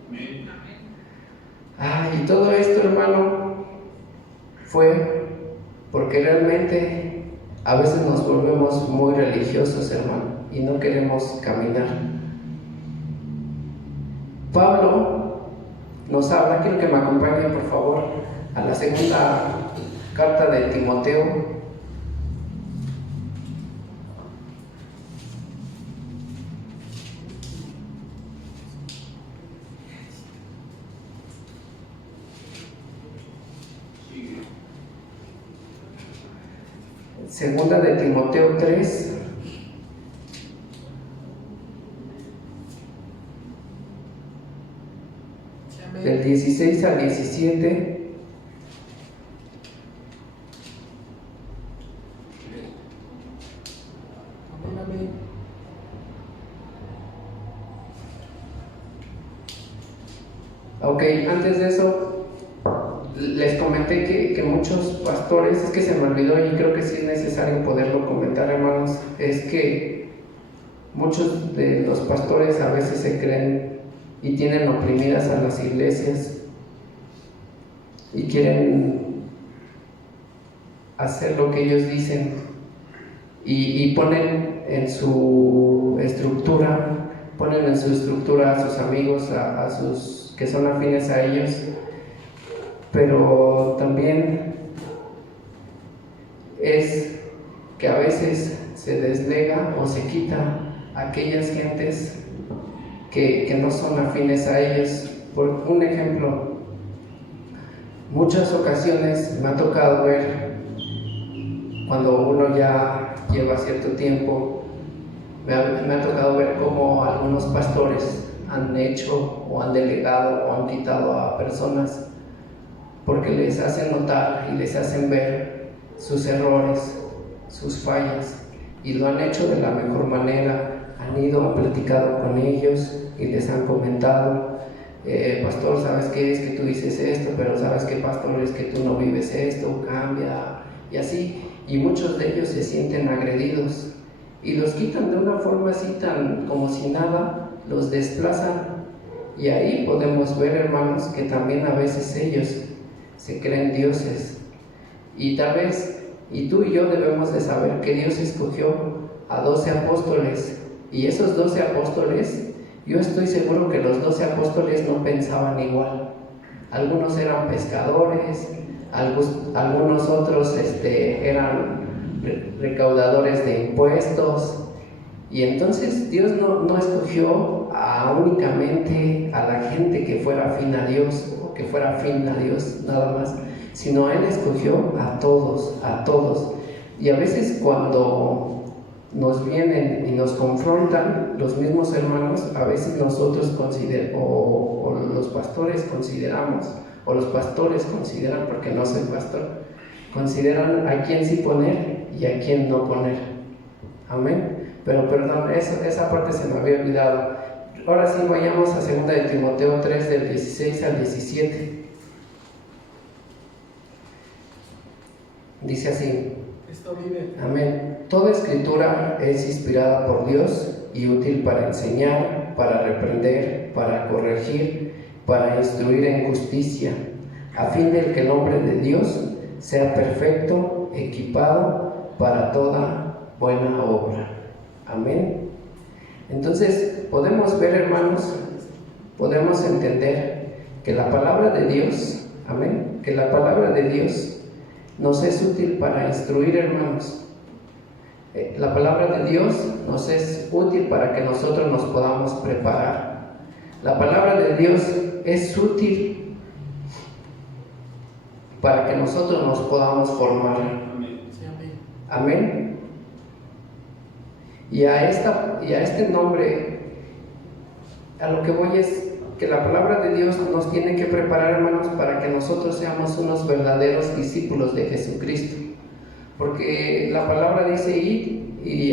Y todo esto, hermano, fue porque realmente a veces nos volvemos muy religiosos, hermano, y no queremos caminar. Pablo nos habla, quiero que me acompañen por favor a la segunda carta de Timoteo. Segunda de Timoteo 3. Del 16 al 17. Amén. Ok, antes de eso, les comenté que muchos pastores, es que se me olvidó y creo que sí es necesario poderlo comentar, hermanos, es que muchos de los pastores a veces se creen y tienen oprimidas a las iglesias y quieren hacer lo que ellos dicen y ponen en su estructura a sus amigos, a sus que son afines a ellos, pero también es que a veces se deslega o se quita a aquellas gentes que no son afines a ellos. Por un ejemplo, muchas ocasiones me ha tocado ver, cuando uno ya lleva cierto tiempo, me ha tocado ver cómo algunos pastores han hecho o han delegado o han quitado a personas porque les hacen notar y les hacen ver sus errores, sus fallas, y lo han hecho de la mejor manera. Han ido, han platicado con ellos y les han comentado, pastor, ¿sabes qué? Es que tú dices esto, pero ¿sabes qué, pastor? Es que tú no vives esto, cambia, y así. Y muchos de ellos se sienten agredidos y los quitan de una forma así tan como si nada, los desplazan. Y ahí podemos ver, hermanos, que también a veces ellos se creen dioses. Y tal vez, y tú y yo debemos de saber que Dios escogió a 12 apóstoles. Y esos 12 apóstoles, yo estoy seguro que los 12 apóstoles no pensaban igual. Algunos eran pescadores, algunos otros eran recaudadores de impuestos. Y entonces Dios no escogió únicamente a la gente que fuera afín a Dios, o que fuera afín a Dios nada más, sino Él escogió a todos, a todos. Y a veces cuando nos vienen y nos confrontan los mismos hermanos, a veces nosotros o los pastores consideramos, o los pastores consideran, porque no soy pastor, consideran a quién sí poner y a quién no poner. Amén. Pero perdón, esa parte se me había olvidado. Ahora sí, vayamos a 2 de Timoteo 3, del 16 al 17. Dice así. Cristo vive. Amén. Toda escritura es inspirada por Dios y útil para enseñar, para reprender, para corregir, para instruir en justicia, a fin de que el hombre de Dios sea perfecto, equipado para toda buena obra. Amén. Entonces podemos ver, hermanos, podemos entender que la palabra de Dios, amén, que la palabra de Dios nos es útil para instruir, hermanos. La palabra de Dios nos es útil para que nosotros nos podamos preparar. La palabra de Dios es útil para que nosotros nos podamos formar. Amén. Y a este nombre, a lo que voy es que la palabra de Dios nos tiene que preparar, hermanos, para que nosotros seamos unos verdaderos discípulos de Jesucristo. Porque la palabra dice ir y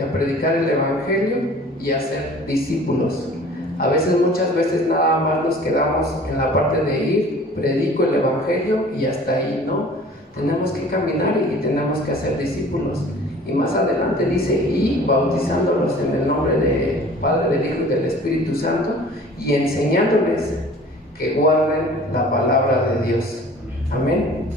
a predicar el Evangelio y a ser discípulos. A veces, muchas veces nada más nos quedamos en la parte de ir, predico el Evangelio y hasta ahí, ¿no? Tenemos que caminar y tenemos que hacer discípulos. Y más adelante dice, y bautizándolos en el nombre del Padre, del Hijo y del Espíritu Santo, y enseñándoles que guarden la palabra de Dios. Amén.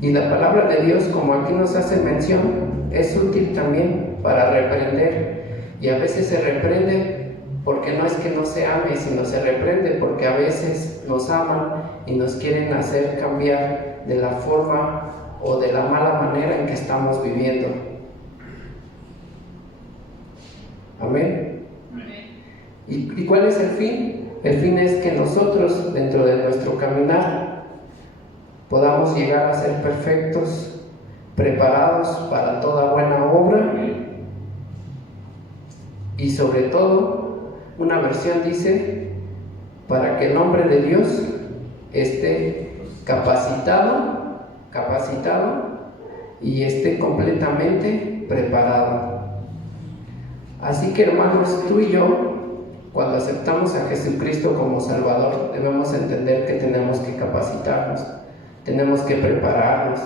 Y la palabra de Dios, como aquí nos hace mención, es útil también para reprender. Y a veces se reprende porque no es que no se ame, sino se reprende porque a veces nos aman y nos quieren hacer cambiar de la forma o de la mala manera en que estamos viviendo. Amén. ¿Y cuál es el fin? El fin es que nosotros, dentro de nuestro caminar, podamos llegar a ser perfectos, preparados para toda buena obra, y sobre todo, una versión dice, para que el hombre de Dios esté capacitado y esté completamente preparado. Así que, hermanos, tú y yo, cuando aceptamos a Jesucristo como Salvador, debemos entender que tenemos que capacitarnos, tenemos que prepararnos,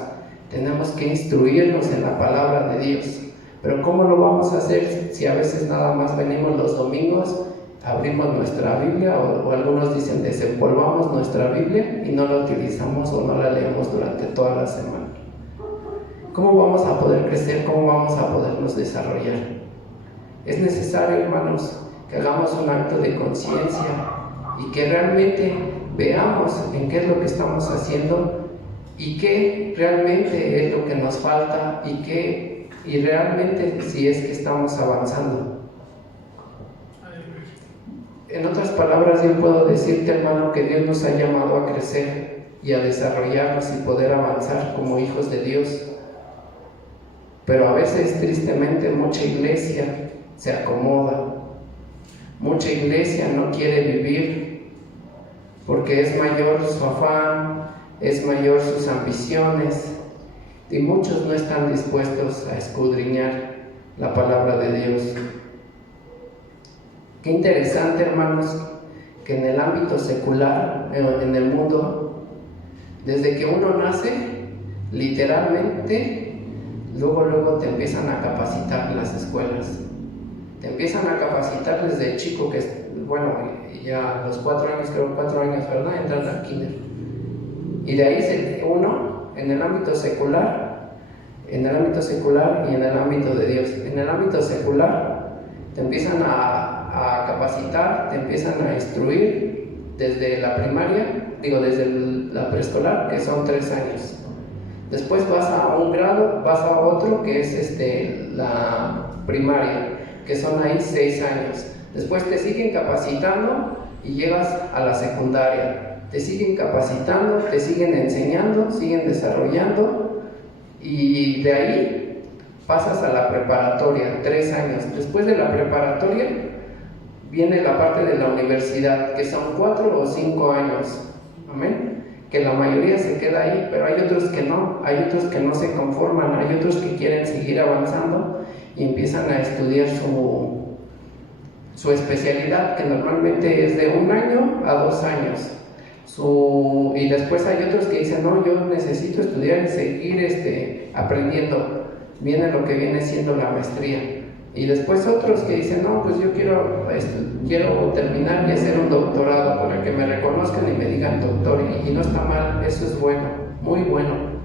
tenemos que instruirnos en la palabra de Dios. Pero ¿cómo lo vamos a hacer si a veces nada más venimos los domingos, abrimos nuestra Biblia, o algunos dicen desempolvamos nuestra Biblia y no la utilizamos o no la leemos durante toda la semana? ¿Cómo vamos a poder crecer? ¿Cómo vamos a podernos desarrollar? Es necesario, hermanos, que hagamos un acto de conciencia y que realmente veamos en qué es lo que estamos haciendo y qué realmente es lo que nos falta y realmente si es que estamos avanzando. En otras palabras, yo puedo decirte, hermano, que Dios nos ha llamado a crecer y a desarrollarnos y poder avanzar como hijos de Dios. Pero a veces, tristemente, mucha iglesia se acomoda. Mucha iglesia no quiere vivir porque es mayor su afán, es mayor sus ambiciones, y muchos no están dispuestos a escudriñar la palabra de Dios. Qué interesante, hermanos, que en el ámbito secular, en el mundo, desde que uno nace, literalmente, luego te empiezan a capacitar en las escuelas. Te empiezan a capacitar desde chico, que ya a los 4 años, creo 4 años, ¿verdad? Entran al kinder. Y de ahí uno, en el ámbito secular y en el ámbito de Dios. En el ámbito secular te empiezan a capacitar, te empiezan a instruir desde la primaria, desde la preescolar, que son 3 años. Después vas a un grado, vas a otro, que es la primaria, que son ahí 6 años. Después te siguen capacitando y llegas a la secundaria. Te siguen capacitando, te siguen enseñando, siguen desarrollando, y de ahí pasas a la preparatoria, 3 años. Después de la preparatoria viene la parte de la universidad, que son 4 o 5 años. Amén. Que la mayoría se queda ahí, pero hay otros que no se conforman, hay otros que quieren seguir avanzando y empiezan a estudiar su especialidad, que normalmente es de 1 año a 2 años. Y después hay otros que dicen, no, yo necesito estudiar y seguir aprendiendo. Viene lo que viene siendo la maestría. Y después otros que dicen, no, pues yo quiero terminar y hacer un doctorado para que me reconozcan y me digan doctor. Y no está mal, eso es bueno, muy bueno.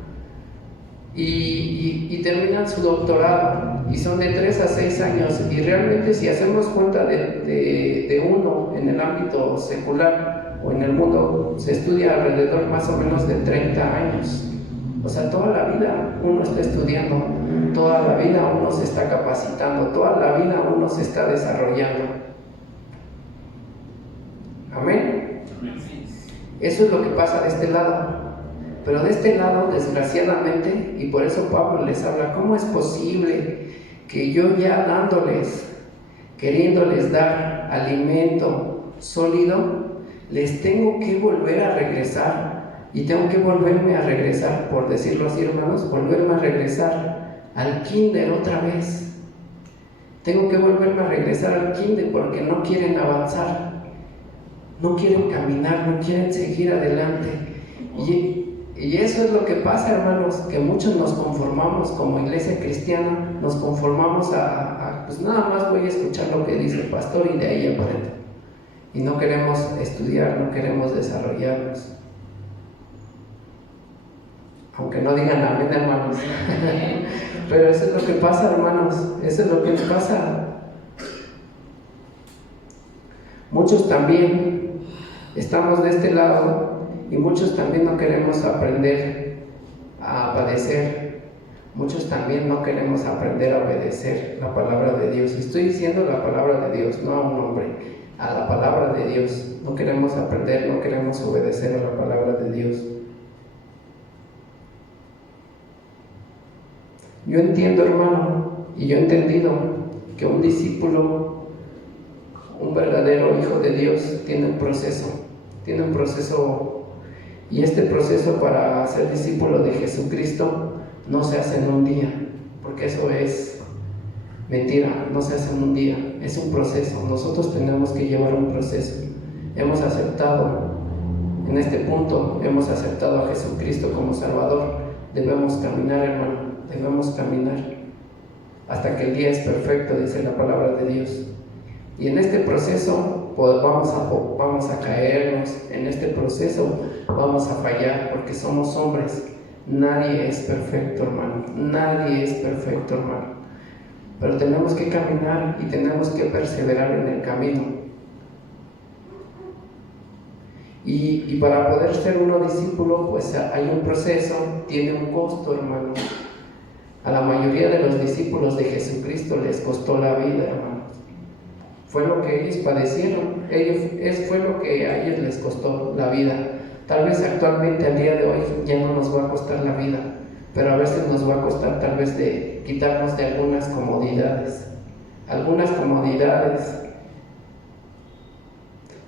Y terminan su doctorado y son de 3 a 6 años. Y realmente si hacemos cuenta de uno en el ámbito secular o en el mundo, se estudia alrededor más o menos de 30 años. O sea, toda la vida uno está estudiando, toda la vida uno se está capacitando, toda la vida uno se está desarrollando. Amén. Eso es lo que pasa de este lado. Pero de este lado, desgraciadamente, y por eso Pablo les habla, ¿cómo es posible que yo ya dándoles, queriéndoles dar alimento sólido, les tengo que volver a regresar? Y tengo que volverme a regresar, por decirlo así, hermanos, volverme a regresar al kinder otra vez. Tengo que volverme a regresar al kinder porque no quieren avanzar, no quieren caminar, no quieren seguir adelante. Y eso es lo que pasa, hermanos, que muchos nos conformamos como iglesia cristiana, nos conformamos pues nada más voy a escuchar lo que dice el pastor y de ahí aprendo. Y no queremos estudiar, no queremos desarrollarnos. Aunque no digan amén, hermanos. Pero eso es lo que pasa, hermanos, eso es lo que pasa. Muchos también estamos de este lado y muchos también no queremos aprender a padecer. Muchos también no queremos aprender a obedecer la palabra de Dios. Y estoy diciendo la palabra de Dios, no a un hombre, a la palabra de Dios. No queremos aprender, no queremos obedecer a la palabra de Dios. Yo entiendo, hermano, y yo he entendido que un discípulo, un verdadero hijo de Dios, tiene un proceso, y este proceso para ser discípulo de Jesucristo no se hace en un día, porque eso es mentira, no se hace en un día, es un proceso. Nosotros tenemos que llevar un proceso. Hemos aceptado, en este punto, hemos aceptado a Jesucristo como Salvador. Debemos caminar, hermano. Debemos caminar hasta que el día es perfecto, dice la palabra de Dios. Y en este proceso pues vamos a caernos, en este proceso vamos a fallar, porque somos hombres. Nadie es perfecto, hermano. Nadie es perfecto, hermano. Pero tenemos que caminar y tenemos que perseverar en el camino. Y para poder ser uno discípulo, pues hay un proceso, tiene un costo, hermano. A la mayoría de los discípulos de Jesucristo les costó la vida, hermanos. Fue lo que ellos padecieron, fue lo que a ellos les costó la vida. Tal vez actualmente, al día de hoy, ya no nos va a costar la vida, pero a veces nos va a costar tal vez de quitarnos de algunas comodidades.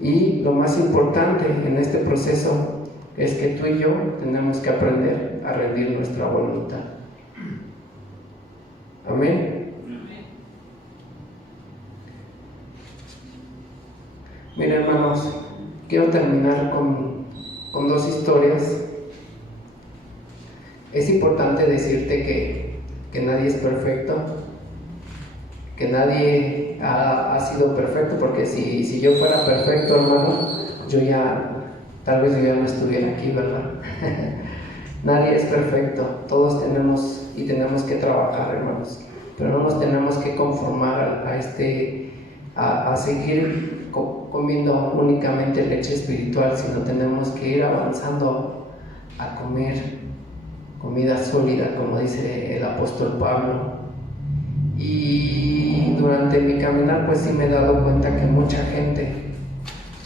Y lo más importante en este proceso es que tú y yo tenemos que aprender a rendir nuestra voluntad. Amén. Miren, hermanos, quiero terminar con 2 historias. Es importante decirte que nadie es perfecto, que nadie ha sido perfecto, porque si yo fuera perfecto, hermano, tal vez yo ya no estuviera aquí, ¿verdad? Nadie es perfecto, todos tenemos que trabajar, hermanos, pero no nos tenemos que conformar a seguir comiendo únicamente leche espiritual, sino tenemos que ir avanzando a comer comida sólida, como dice el apóstol Pablo. Y durante mi caminar, pues sí me he dado cuenta que mucha gente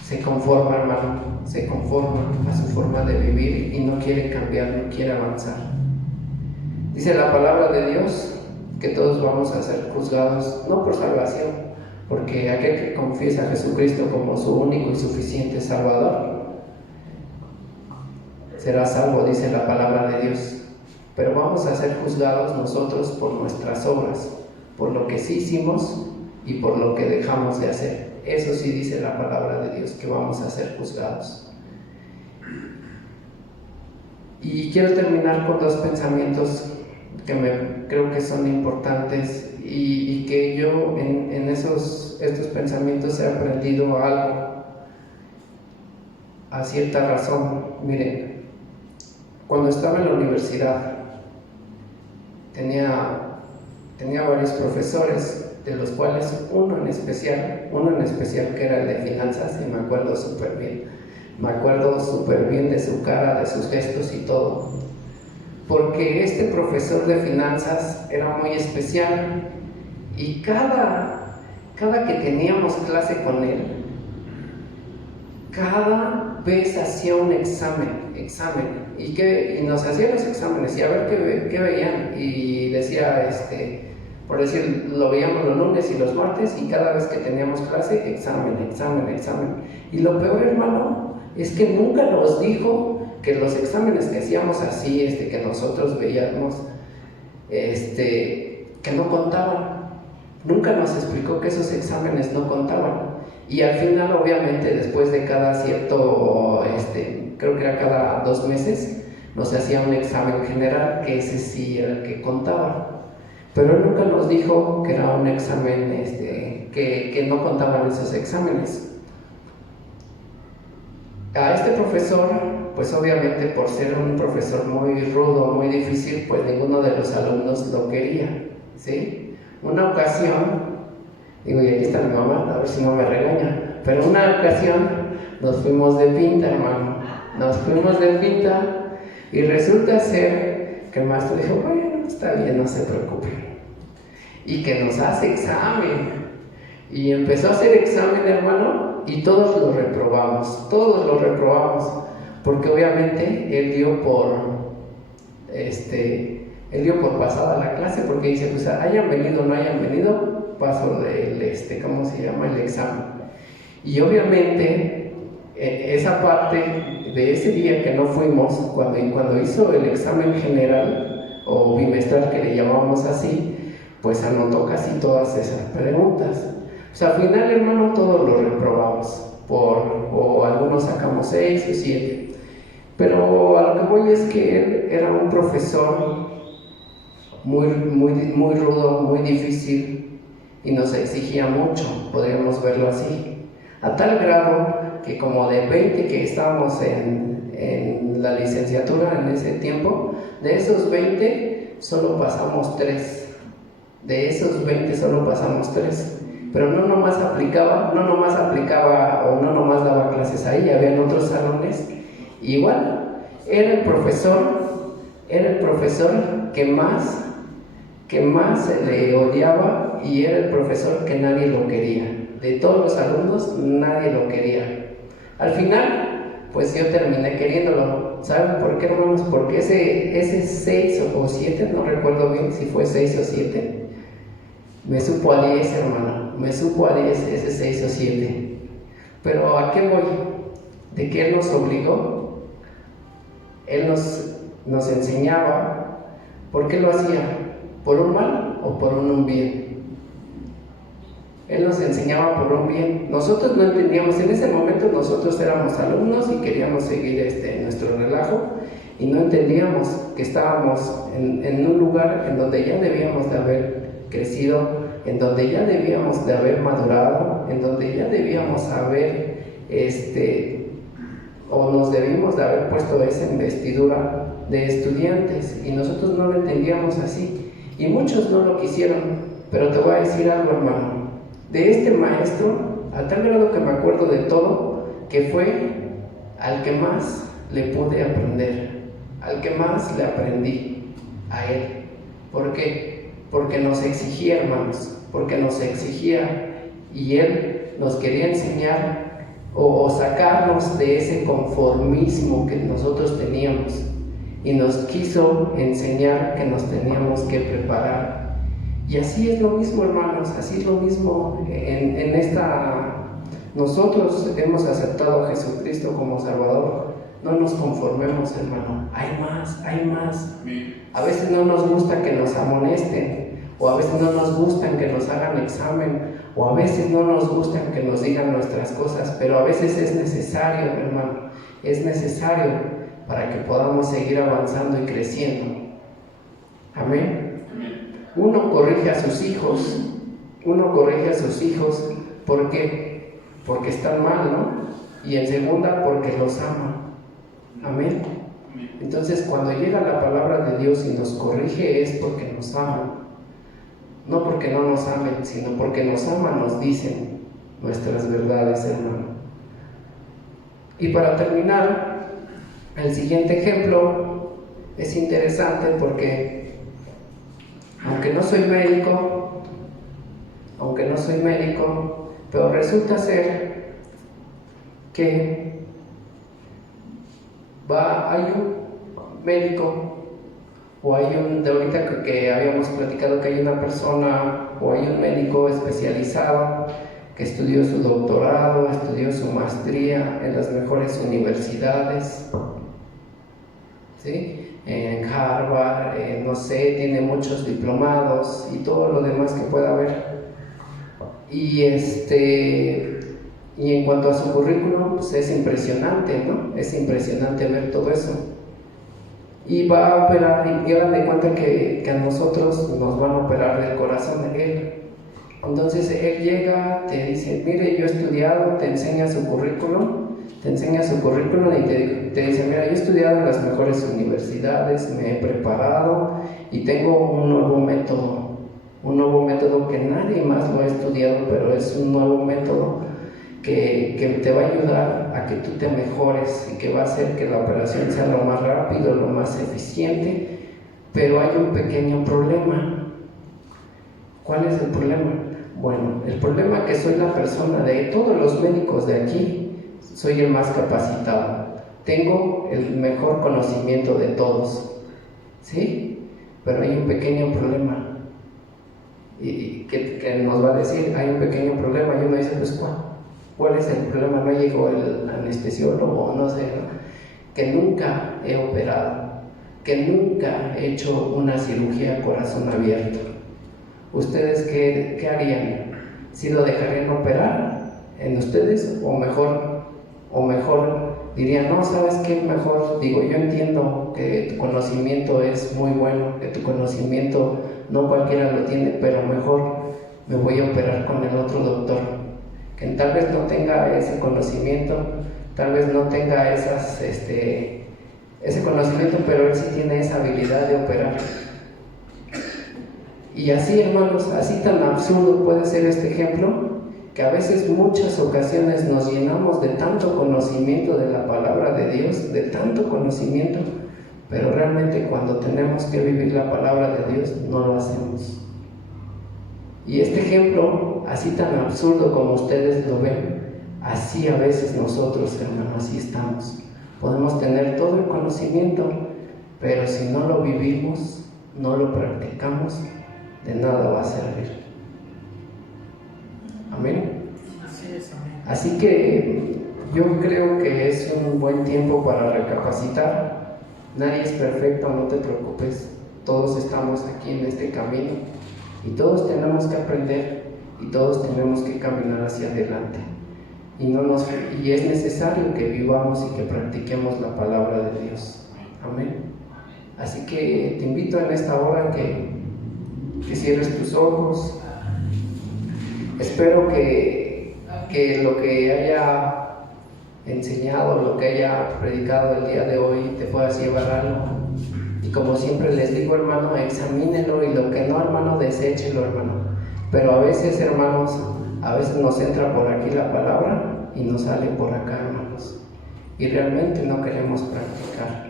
se conforma, hermano, se conforma a su forma de vivir y no quiere cambiar, no quiere avanzar. Dice la palabra de Dios que todos vamos a ser juzgados, no por salvación, porque aquel que confiesa a Jesucristo como su único y suficiente Salvador será salvo, dice la palabra de Dios. Pero vamos a ser juzgados nosotros por nuestras obras, por lo que sí hicimos y por lo que dejamos de hacer. Eso sí dice la palabra de Dios, que vamos a ser juzgados. Y quiero terminar con 2 pensamientos creo que son importantes y que yo en estos pensamientos he aprendido algo, a cierta razón. Miren, cuando estaba en la universidad tenía varios profesores, de los cuales uno en especial que era el de finanzas, y me acuerdo súper bien de su cara, de sus gestos y todo, porque este profesor de finanzas era muy especial y cada que teníamos clase con él, cada vez hacía un examen y nos hacía los exámenes y a ver qué veían, y decía, por decir, lo veíamos los lunes y los martes, y cada vez que teníamos clase, examen. Y lo peor, hermano, es que nunca nos dijo que los exámenes que hacíamos así, que nosotros veíamos, que no contaban. Nunca nos explicó que esos exámenes no contaban. Y al final, obviamente, después de cada cierto, creo que era cada 2 meses, nos hacía un examen general, que ese sí era el que contaba. Pero él nunca nos dijo que era un examen, que no contaban esos exámenes. A este profesor, pues obviamente por ser un profesor muy rudo, muy difícil, pues ninguno de los alumnos lo quería, ¿sí? Una ocasión, y aquí está mi mamá, a ver si no me regaña, pero una ocasión nos fuimos de pinta, hermano, y resulta ser que el maestro dijo, bueno, está bien, no se preocupen, y que nos hace examen, y empezó a hacer examen, hermano, y todos lo reprobamos, porque obviamente él dio por pasada la clase, porque dice, pues hayan venido o no hayan venido, paso el examen. Y obviamente esa parte de ese día que no fuimos, cuando hizo el examen general o bimestral, que le llamábamos así, pues anotó casi todas esas preguntas. O sea, al final, hermano, todos lo reprobamos, o algunos sacamos 6 o 7. Pero a lo que voy es que él era un profesor muy rudo, muy difícil, y nos exigía mucho, podríamos verlo así, a tal grado que como de 20 que estábamos en la licenciatura en ese tiempo, de esos 20 solo pasamos 3. Pero no nomás aplicaba o no nomás daba clases ahí, habían otros salones. Igual, era el profesor que más se le odiaba, y era el profesor que nadie lo quería. De todos los alumnos, nadie lo quería. Al final, pues yo terminé queriéndolo. ¿Saben por qué, hermanos? Porque ese 6 o 7, no recuerdo bien si fue 6 o 7, me supo a 10, hermano. Me supo a 10 ese 6 o 7. Pero ¿a qué voy? De que él nos obligó. Él nos enseñaba. ¿Por qué lo hacía? ¿Por un mal o por un bien? Él nos enseñaba por un bien. Nosotros no entendíamos, en ese momento nosotros éramos alumnos y queríamos seguir nuestro relajo, y no entendíamos que estábamos en un lugar en donde ya debíamos de haber crecido, en donde ya debíamos de haber madurado, en donde ya debíamos haber, o nos debimos de haber puesto esa investidura de estudiantes, y nosotros no lo entendíamos así, y muchos no lo quisieron. Pero te voy a decir algo, hermano, de este maestro, a tal grado que me acuerdo de todo, que fue al que más le pude aprender, al que más le aprendí, a él. ¿Por qué? Porque nos exigía, hermanos, y él nos quería enseñar o sacarnos de ese conformismo que nosotros teníamos, y nos quiso enseñar que nos teníamos que preparar. Y así es lo mismo, hermanos, así es lo mismo nosotros hemos aceptado a Jesucristo como Salvador. No nos conformemos, hermano, hay más. A veces no nos gusta que nos amonesten, o a veces no nos gustan que nos hagan examen, o a veces no nos gustan que nos digan nuestras cosas, pero a veces es necesario, hermano, es necesario para que podamos seguir avanzando y creciendo. Amén. Uno corrige a sus hijos. ¿Por qué? Porque están mal, ¿no? Y en segunda, porque los ama. Amén. Entonces, cuando llega la palabra de Dios y nos corrige es porque nos ama. No porque no nos amen, sino porque nos ama, nos dicen nuestras verdades, hermano. Y para terminar, el siguiente ejemplo es interesante porque aunque no soy médico, pero resulta ser que hay un médico o hay de ahorita que habíamos platicado que hay una persona o hay un médico especializado que estudió su doctorado, estudió su maestría en las mejores universidades, ¿sí? En Harvard, no sé, tiene muchos diplomados y todo lo demás que pueda haber. Y en cuanto a su currículum, pues es impresionante, ¿no? Es impresionante ver todo eso. Y va a operar, y hagan de cuenta que a nosotros nos van a operar del corazón de él. Entonces él llega, te dice, mire, yo he estudiado, te enseña su currículum y te dice, mira, yo he estudiado en las mejores universidades, me he preparado y tengo un nuevo método que nadie más lo ha estudiado, pero es un nuevo método que te va a ayudar a que tú te mejores y que va a hacer que la operación sea lo más rápido, lo más eficiente, pero hay un pequeño problema. ¿Cuál es el problema? Bueno, el problema es que soy la persona de todos los médicos de aquí, soy el más capacitado, tengo el mejor conocimiento de todos, ¿sí? Pero hay un pequeño problema, y que nos va a decir, hay un pequeño problema, y uno dice, pues ¿cuál es el problema? No llegó el anestesiólogo, no sé, ¿no? Que nunca he operado, que nunca he hecho una cirugía a corazón abierto. ¿Ustedes qué harían? ¿Si lo dejarían operar en ustedes? ¿O mejor dirían, no, ¿sabes qué? Mejor, digo, yo entiendo que tu conocimiento es muy bueno, que tu conocimiento no cualquiera lo tiene, pero mejor me voy a operar con el otro doctor, que tal vez no tenga ese conocimiento, tal vez no tenga ese conocimiento, pero él sí tiene esa habilidad de operar. Y así, hermanos, así tan absurdo puede ser este ejemplo, que a veces, muchas ocasiones, nos llenamos de tanto conocimiento de la palabra de Dios, de tanto conocimiento, pero realmente cuando tenemos que vivir la palabra de Dios, no lo hacemos. Y este ejemplo, así tan absurdo como ustedes lo ven, así a veces nosotros, hermanos, así estamos. Podemos tener todo el conocimiento, pero si no lo vivimos, no lo practicamos, de nada va a servir. Amén. Así que yo creo que es un buen tiempo para recapacitar. Nadie es perfecto, no te preocupes. Todos estamos aquí en este camino y todos tenemos que aprender y todos tenemos que caminar hacia adelante. Y es necesario que vivamos y que practiquemos la palabra de Dios. Amén. Así que te invito en esta hora que cierres tus ojos. Espero que lo que haya enseñado, lo que haya predicado el día de hoy, te puedas llevar algo. Y como siempre les digo, hermano, examínelo, y lo que no, hermano, deséchelo, hermano. Pero a veces, hermanos, nos entra por aquí la palabra y nos sale por acá, hermanos. Y realmente no queremos practicar.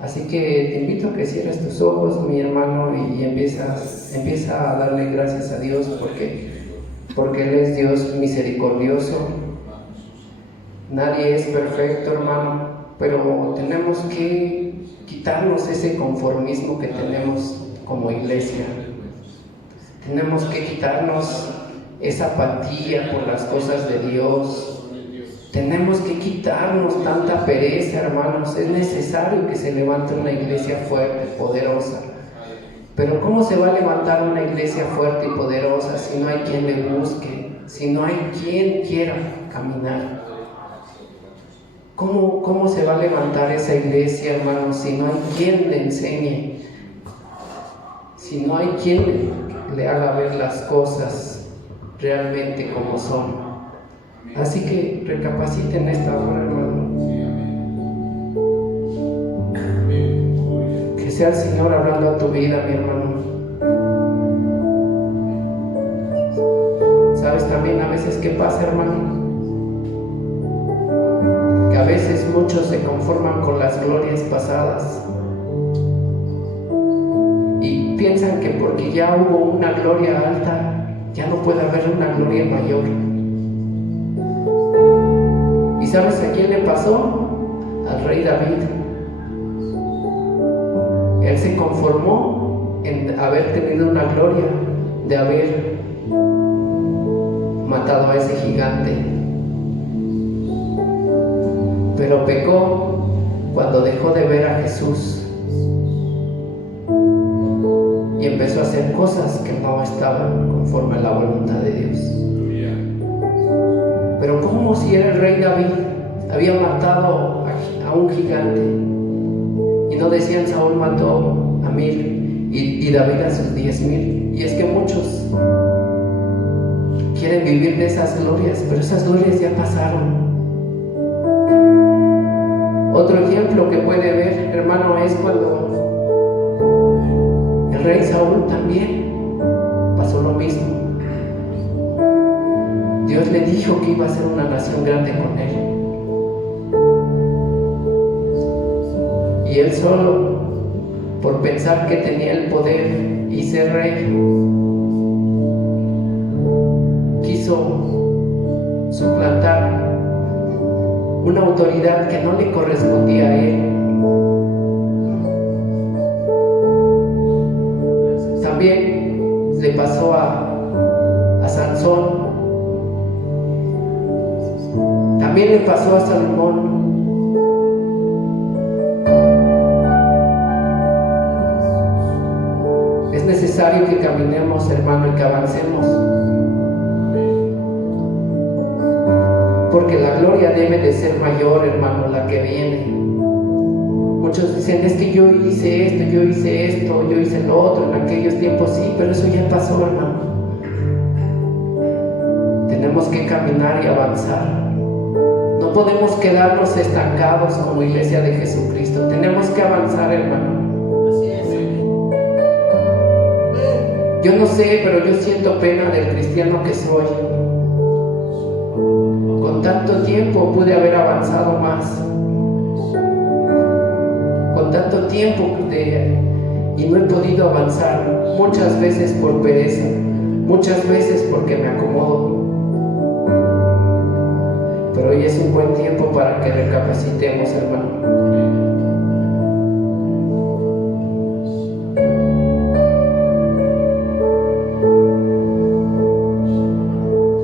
Así que te invito a que cierres tus ojos, mi hermano, y empieza a darle gracias a Dios porque Él es Dios misericordioso. Nadie es perfecto, hermano, pero tenemos que quitarnos ese conformismo que tenemos como iglesia. Tenemos que quitarnos esa apatía por las cosas de Dios. Tenemos que quitarnos tanta pereza, hermanos. Es necesario que se levante una iglesia fuerte, poderosa. Pero ¿cómo se va a levantar una iglesia fuerte y poderosa si no hay quien le busque, si no hay quien quiera caminar? ¿Cómo se va a levantar esa iglesia, hermanos, si no hay quien le enseñe? si no hay quien le haga ver las cosas realmente como son. Así que recapaciten esta hora, hermano. Que sea el Señor hablando a tu vida, mi hermano. ¿Sabes también a veces qué pasa, hermano? Que a veces muchos se conforman con las glorias pasadas y piensan que porque ya hubo una gloria alta, ya no puede haber una gloria mayor. ¿Y sabes a quién le pasó? Al rey David. Él se conformó en haber tenido una gloria de haber matado a ese gigante, pero pecó cuando dejó de ver a Jesús y empezó a hacer cosas que no estaban conforme a la voluntad de Dios. Pero como si era el rey David, había matado a un gigante, y no decían Saúl mató a 1000 y David a sus 10,000. Y es que muchos quieren vivir de esas glorias, pero esas glorias ya pasaron. Otro ejemplo que puede ver, hermano, es cuando el rey Saúl también pasó lo mismo. Dios le dijo que iba a ser una nación grande con él, y él solo, por pensar que tenía el poder y ser rey, quiso suplantar una autoridad que no le correspondía a él. También le pasó a Sansón, también le pasó a Salomón. Es necesario que caminemos, hermano, y que avancemos, porque la gloria debe de ser mayor, hermano, la que viene. Muchos dicen, es que yo hice esto, yo hice lo otro en aquellos tiempos. Sí, pero eso ya pasó, hermano. Tenemos que caminar y avanzar. No podemos quedarnos estancados como iglesia de Jesucristo. Tenemos que avanzar, hermano. Así es. Yo no sé, pero yo siento pena del cristiano que soy. Con tanto tiempo pude haber avanzado más. Con tanto tiempo y no he podido avanzar. Muchas veces por pereza, muchas veces porque me acomodo. Pero hoy es un buen tiempo para que recapacitemos, hermano.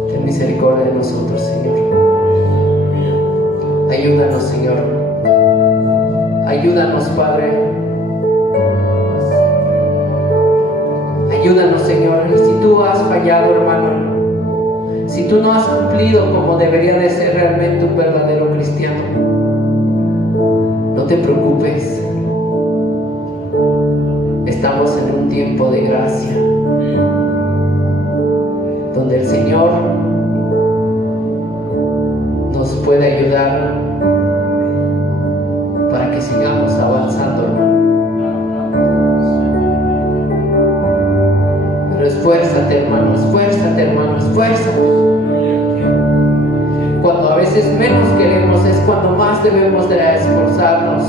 Ten misericordia de nosotros, Señor. Ayúdanos, Señor. Ayúdanos, Padre. Ayúdanos, Señor. Y si tú has fallado, hermano, si tú no has cumplido como debería de ser realmente un verdadero cristiano, no te preocupes. Estamos en un tiempo de gracia, donde el Señor nos puede ayudar para que sigamos avanzando, hermano. Pero esfuérzate, hermano, esfuérzate, hermano, esfuérzate. Cuando a veces menos queremos es cuando más debemos de esforzarnos.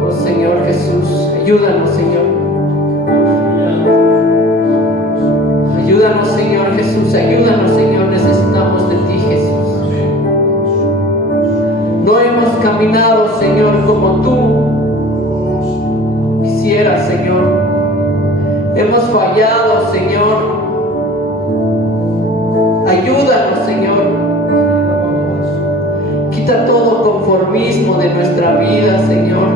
Oh Señor Jesús, ayúdanos, Señor. Ayúdanos, Señor Jesús, ayúdanos, Señor, necesitamos de ti, Jesús. No hemos caminado, Señor, como tú quisieras, Señor. Hemos fallado, Señor. Ayúdanos, Señor. Quita todo conformismo de nuestra vida, Señor.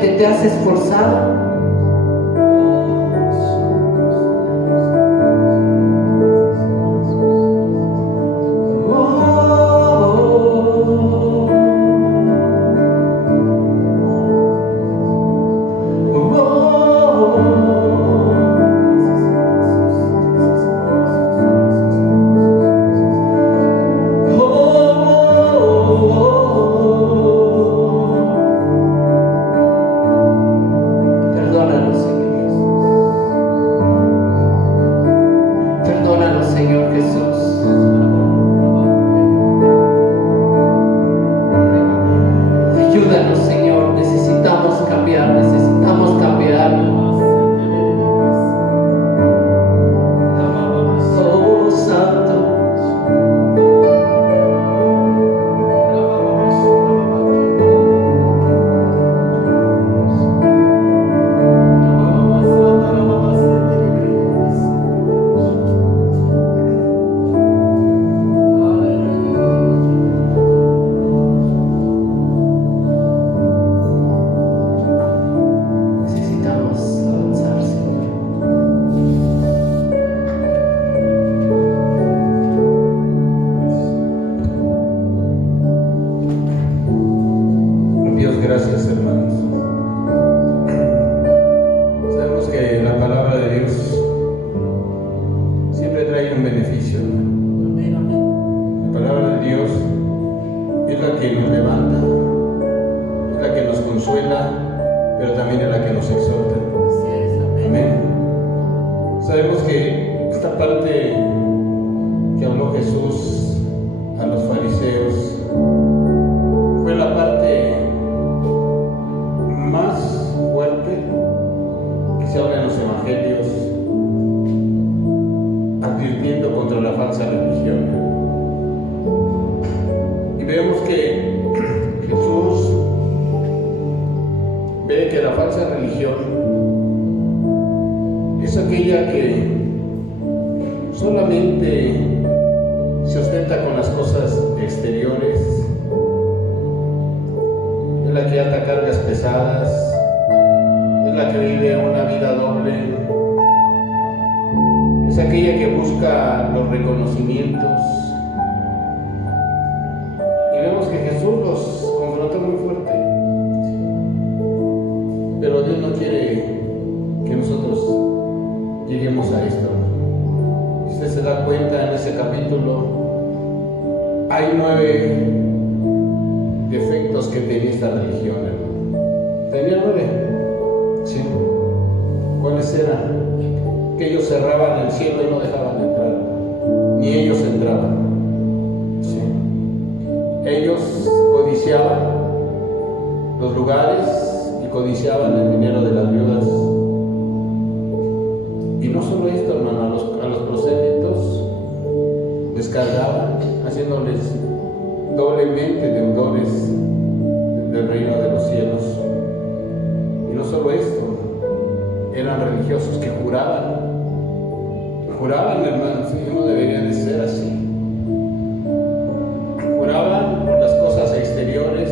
realmente te has esforzado. Perdónanos, Señor. Perdónanos, Señor Jesús. Ayúdanos, Señor. Necesitamos cambiar, necesitamos cambiar. Oh, Santo. Necesitamos avanzar, Señor. Dios, gracias, hermanos. Sabemos que la palabra de Dios siempre trae un beneficio. Amén, amén. La palabra de Dios es la que nos levanta, es la que nos consuela, pero también es la que nos exhorta. Así es, amén. Amén. Sabemos que esta parte que habló Jesús a los fariseos fue la parte más fuerte que se habla en los evangelios, advirtiendo contra la falsa religión. Y vemos que Jesús ve que la falsa religión es aquella que solamente se ostenta con las cosas exteriores, es la que ata cargas pesadas, es la que vive una vida doble, es aquella que busca los reconocimientos. Y vemos que Jesús los confrontó muy fuerte, pero Dios no quiere que nosotros lleguemos a esto. Si usted se da cuenta, en ese capítulo hay 9 defectos que tenía esta religión, hermano. ¿Tenía 9? Sí. ¿Cuáles eran? Que ellos cerraban el cielo y no dejaban entrar, ni ellos entraban. Sí. Ellos codiciaban los lugares y codiciaban el dinero de las viudas. Y no solo esto, hermano, a los prosélitos les cargaban, haciéndoles doblemente deudores del reino de los cielos. Y no solo esto, eran religiosos que juraban, hermanos, y no debería de ser así. Juraban por las cosas exteriores,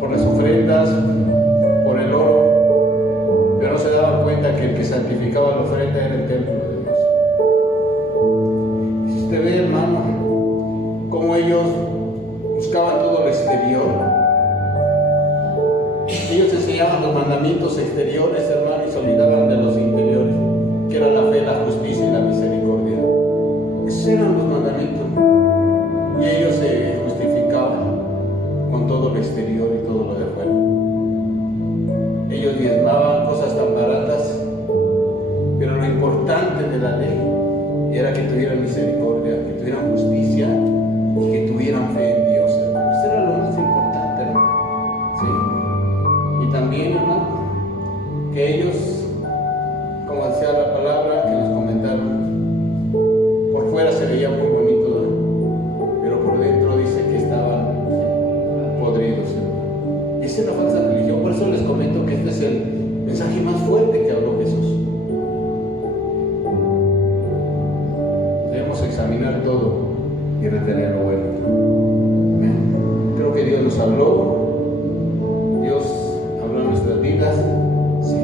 por las ofrendas, por el oro, pero no se daban cuenta que el que santificaba la ofrenda era el templo de Dios. Y si usted ve, hermano, cómo ellos buscaban todo lo exterior, ellos enseñaban los mandamientos exteriores, hermano, y se olvidaban de los interiores, que era la fe, la justicia y la misericordia. Esos eran los mandamientos. Y ellos se justificaban con todo lo exterior y todo lo de afuera. Ellos diezmaban cosas tan baratas, pero lo importante de la ley era que tuvieran misericordia, que tuvieran justicia y que tuvieran fe en Dios, hermano. Eso era lo más importante, hermano. Sí. Y también, hermano, que ellos, como decía la palabra que nos comentaron, por fuera se veía muy bonito, ¿no? Pero por dentro dice que estaban podridos, hermano. Esa es la falsa religión. Por eso les comento que este es el mensaje más fuerte que habló Jesús. Debemos examinar todo y retener lo bueno. Amén. Creo que Dios nos habló. Dios habló bonitas. Sí.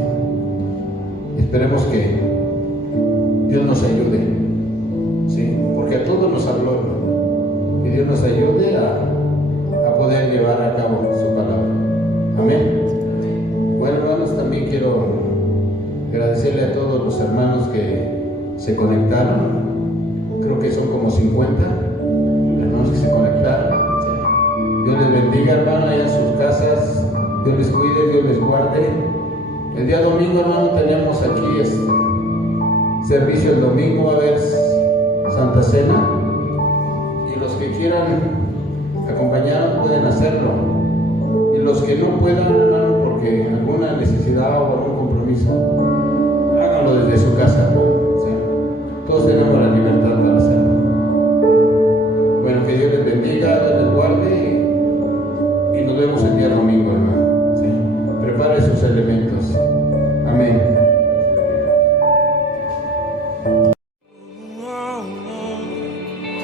Esperemos que Dios nos ayude, ¿sí? Porque a todos nos habló, ¿no? Que Dios nos ayude a poder llevar a cabo su palabra. Amén. Bueno, hermanos, también quiero agradecerle a todos los hermanos que se conectaron. Creo que son como 50 hermanos que se conectaron. Dios les bendiga, hermano, allá en sus casas. Dios les cuide, Dios les guarde. El día domingo, hermano, teníamos aquí servicio el domingo, va a haber Santa Cena. Y los que quieran acompañarnos pueden hacerlo. Y los que no puedan, hermano, porque alguna necesidad o algún compromiso, háganlo desde su casa, hermano. Todos tenemos la libertad para hacerlo. Bueno, que Dios les bendiga, Dios les guarde y nos vemos el día domingo, hermano. ¿Sí? Prepare sus elementos. Amén.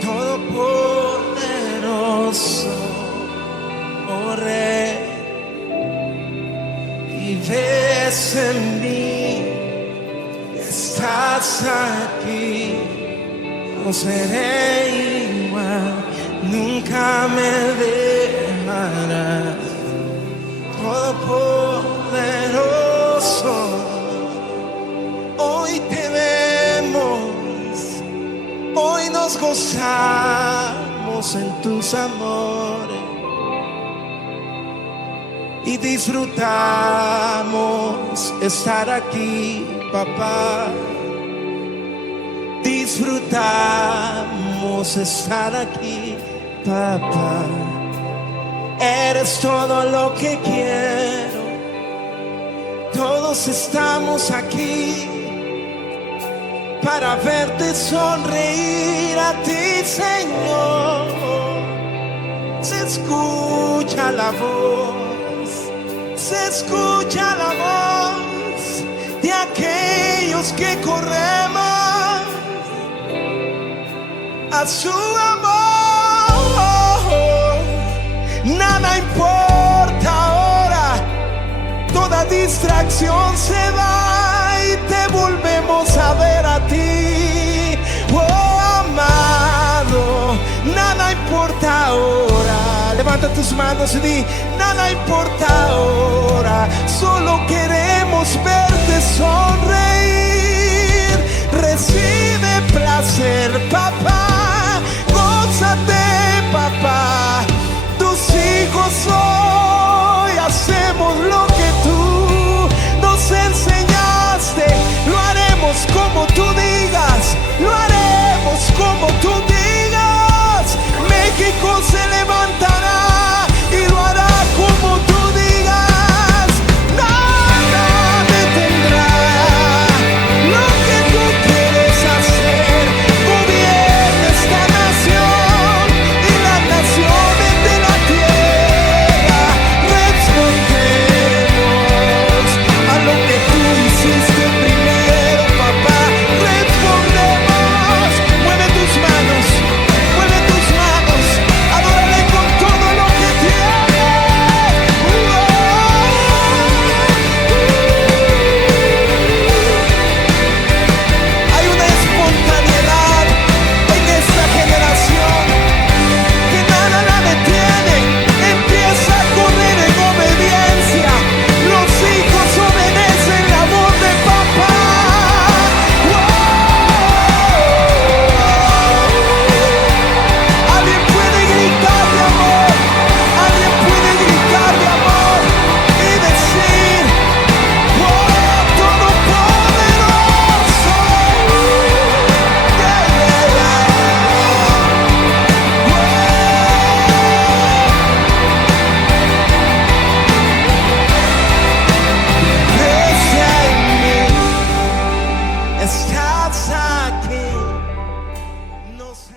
Todopoderoso, oh Rey, vives en mí. Estás aquí, no seré igual, nunca me dejarás. Todopoderoso, hoy te vemos, hoy nos gozamos en tus amores y disfrutamos estar aquí, papá. Disfrutamos estar aquí, papá. Eres todo lo que quiero. Todos estamos aquí para verte sonreír a ti, Señor. Se escucha la voz, se escucha la voz de aquellos que corremos a su amor. Nada importa ahora, toda distracción se va y te volvemos a ver a ti, oh amado. Nada importa ahora, levanta tus manos y di: nada importa ahora, solo queremos verte sonreír.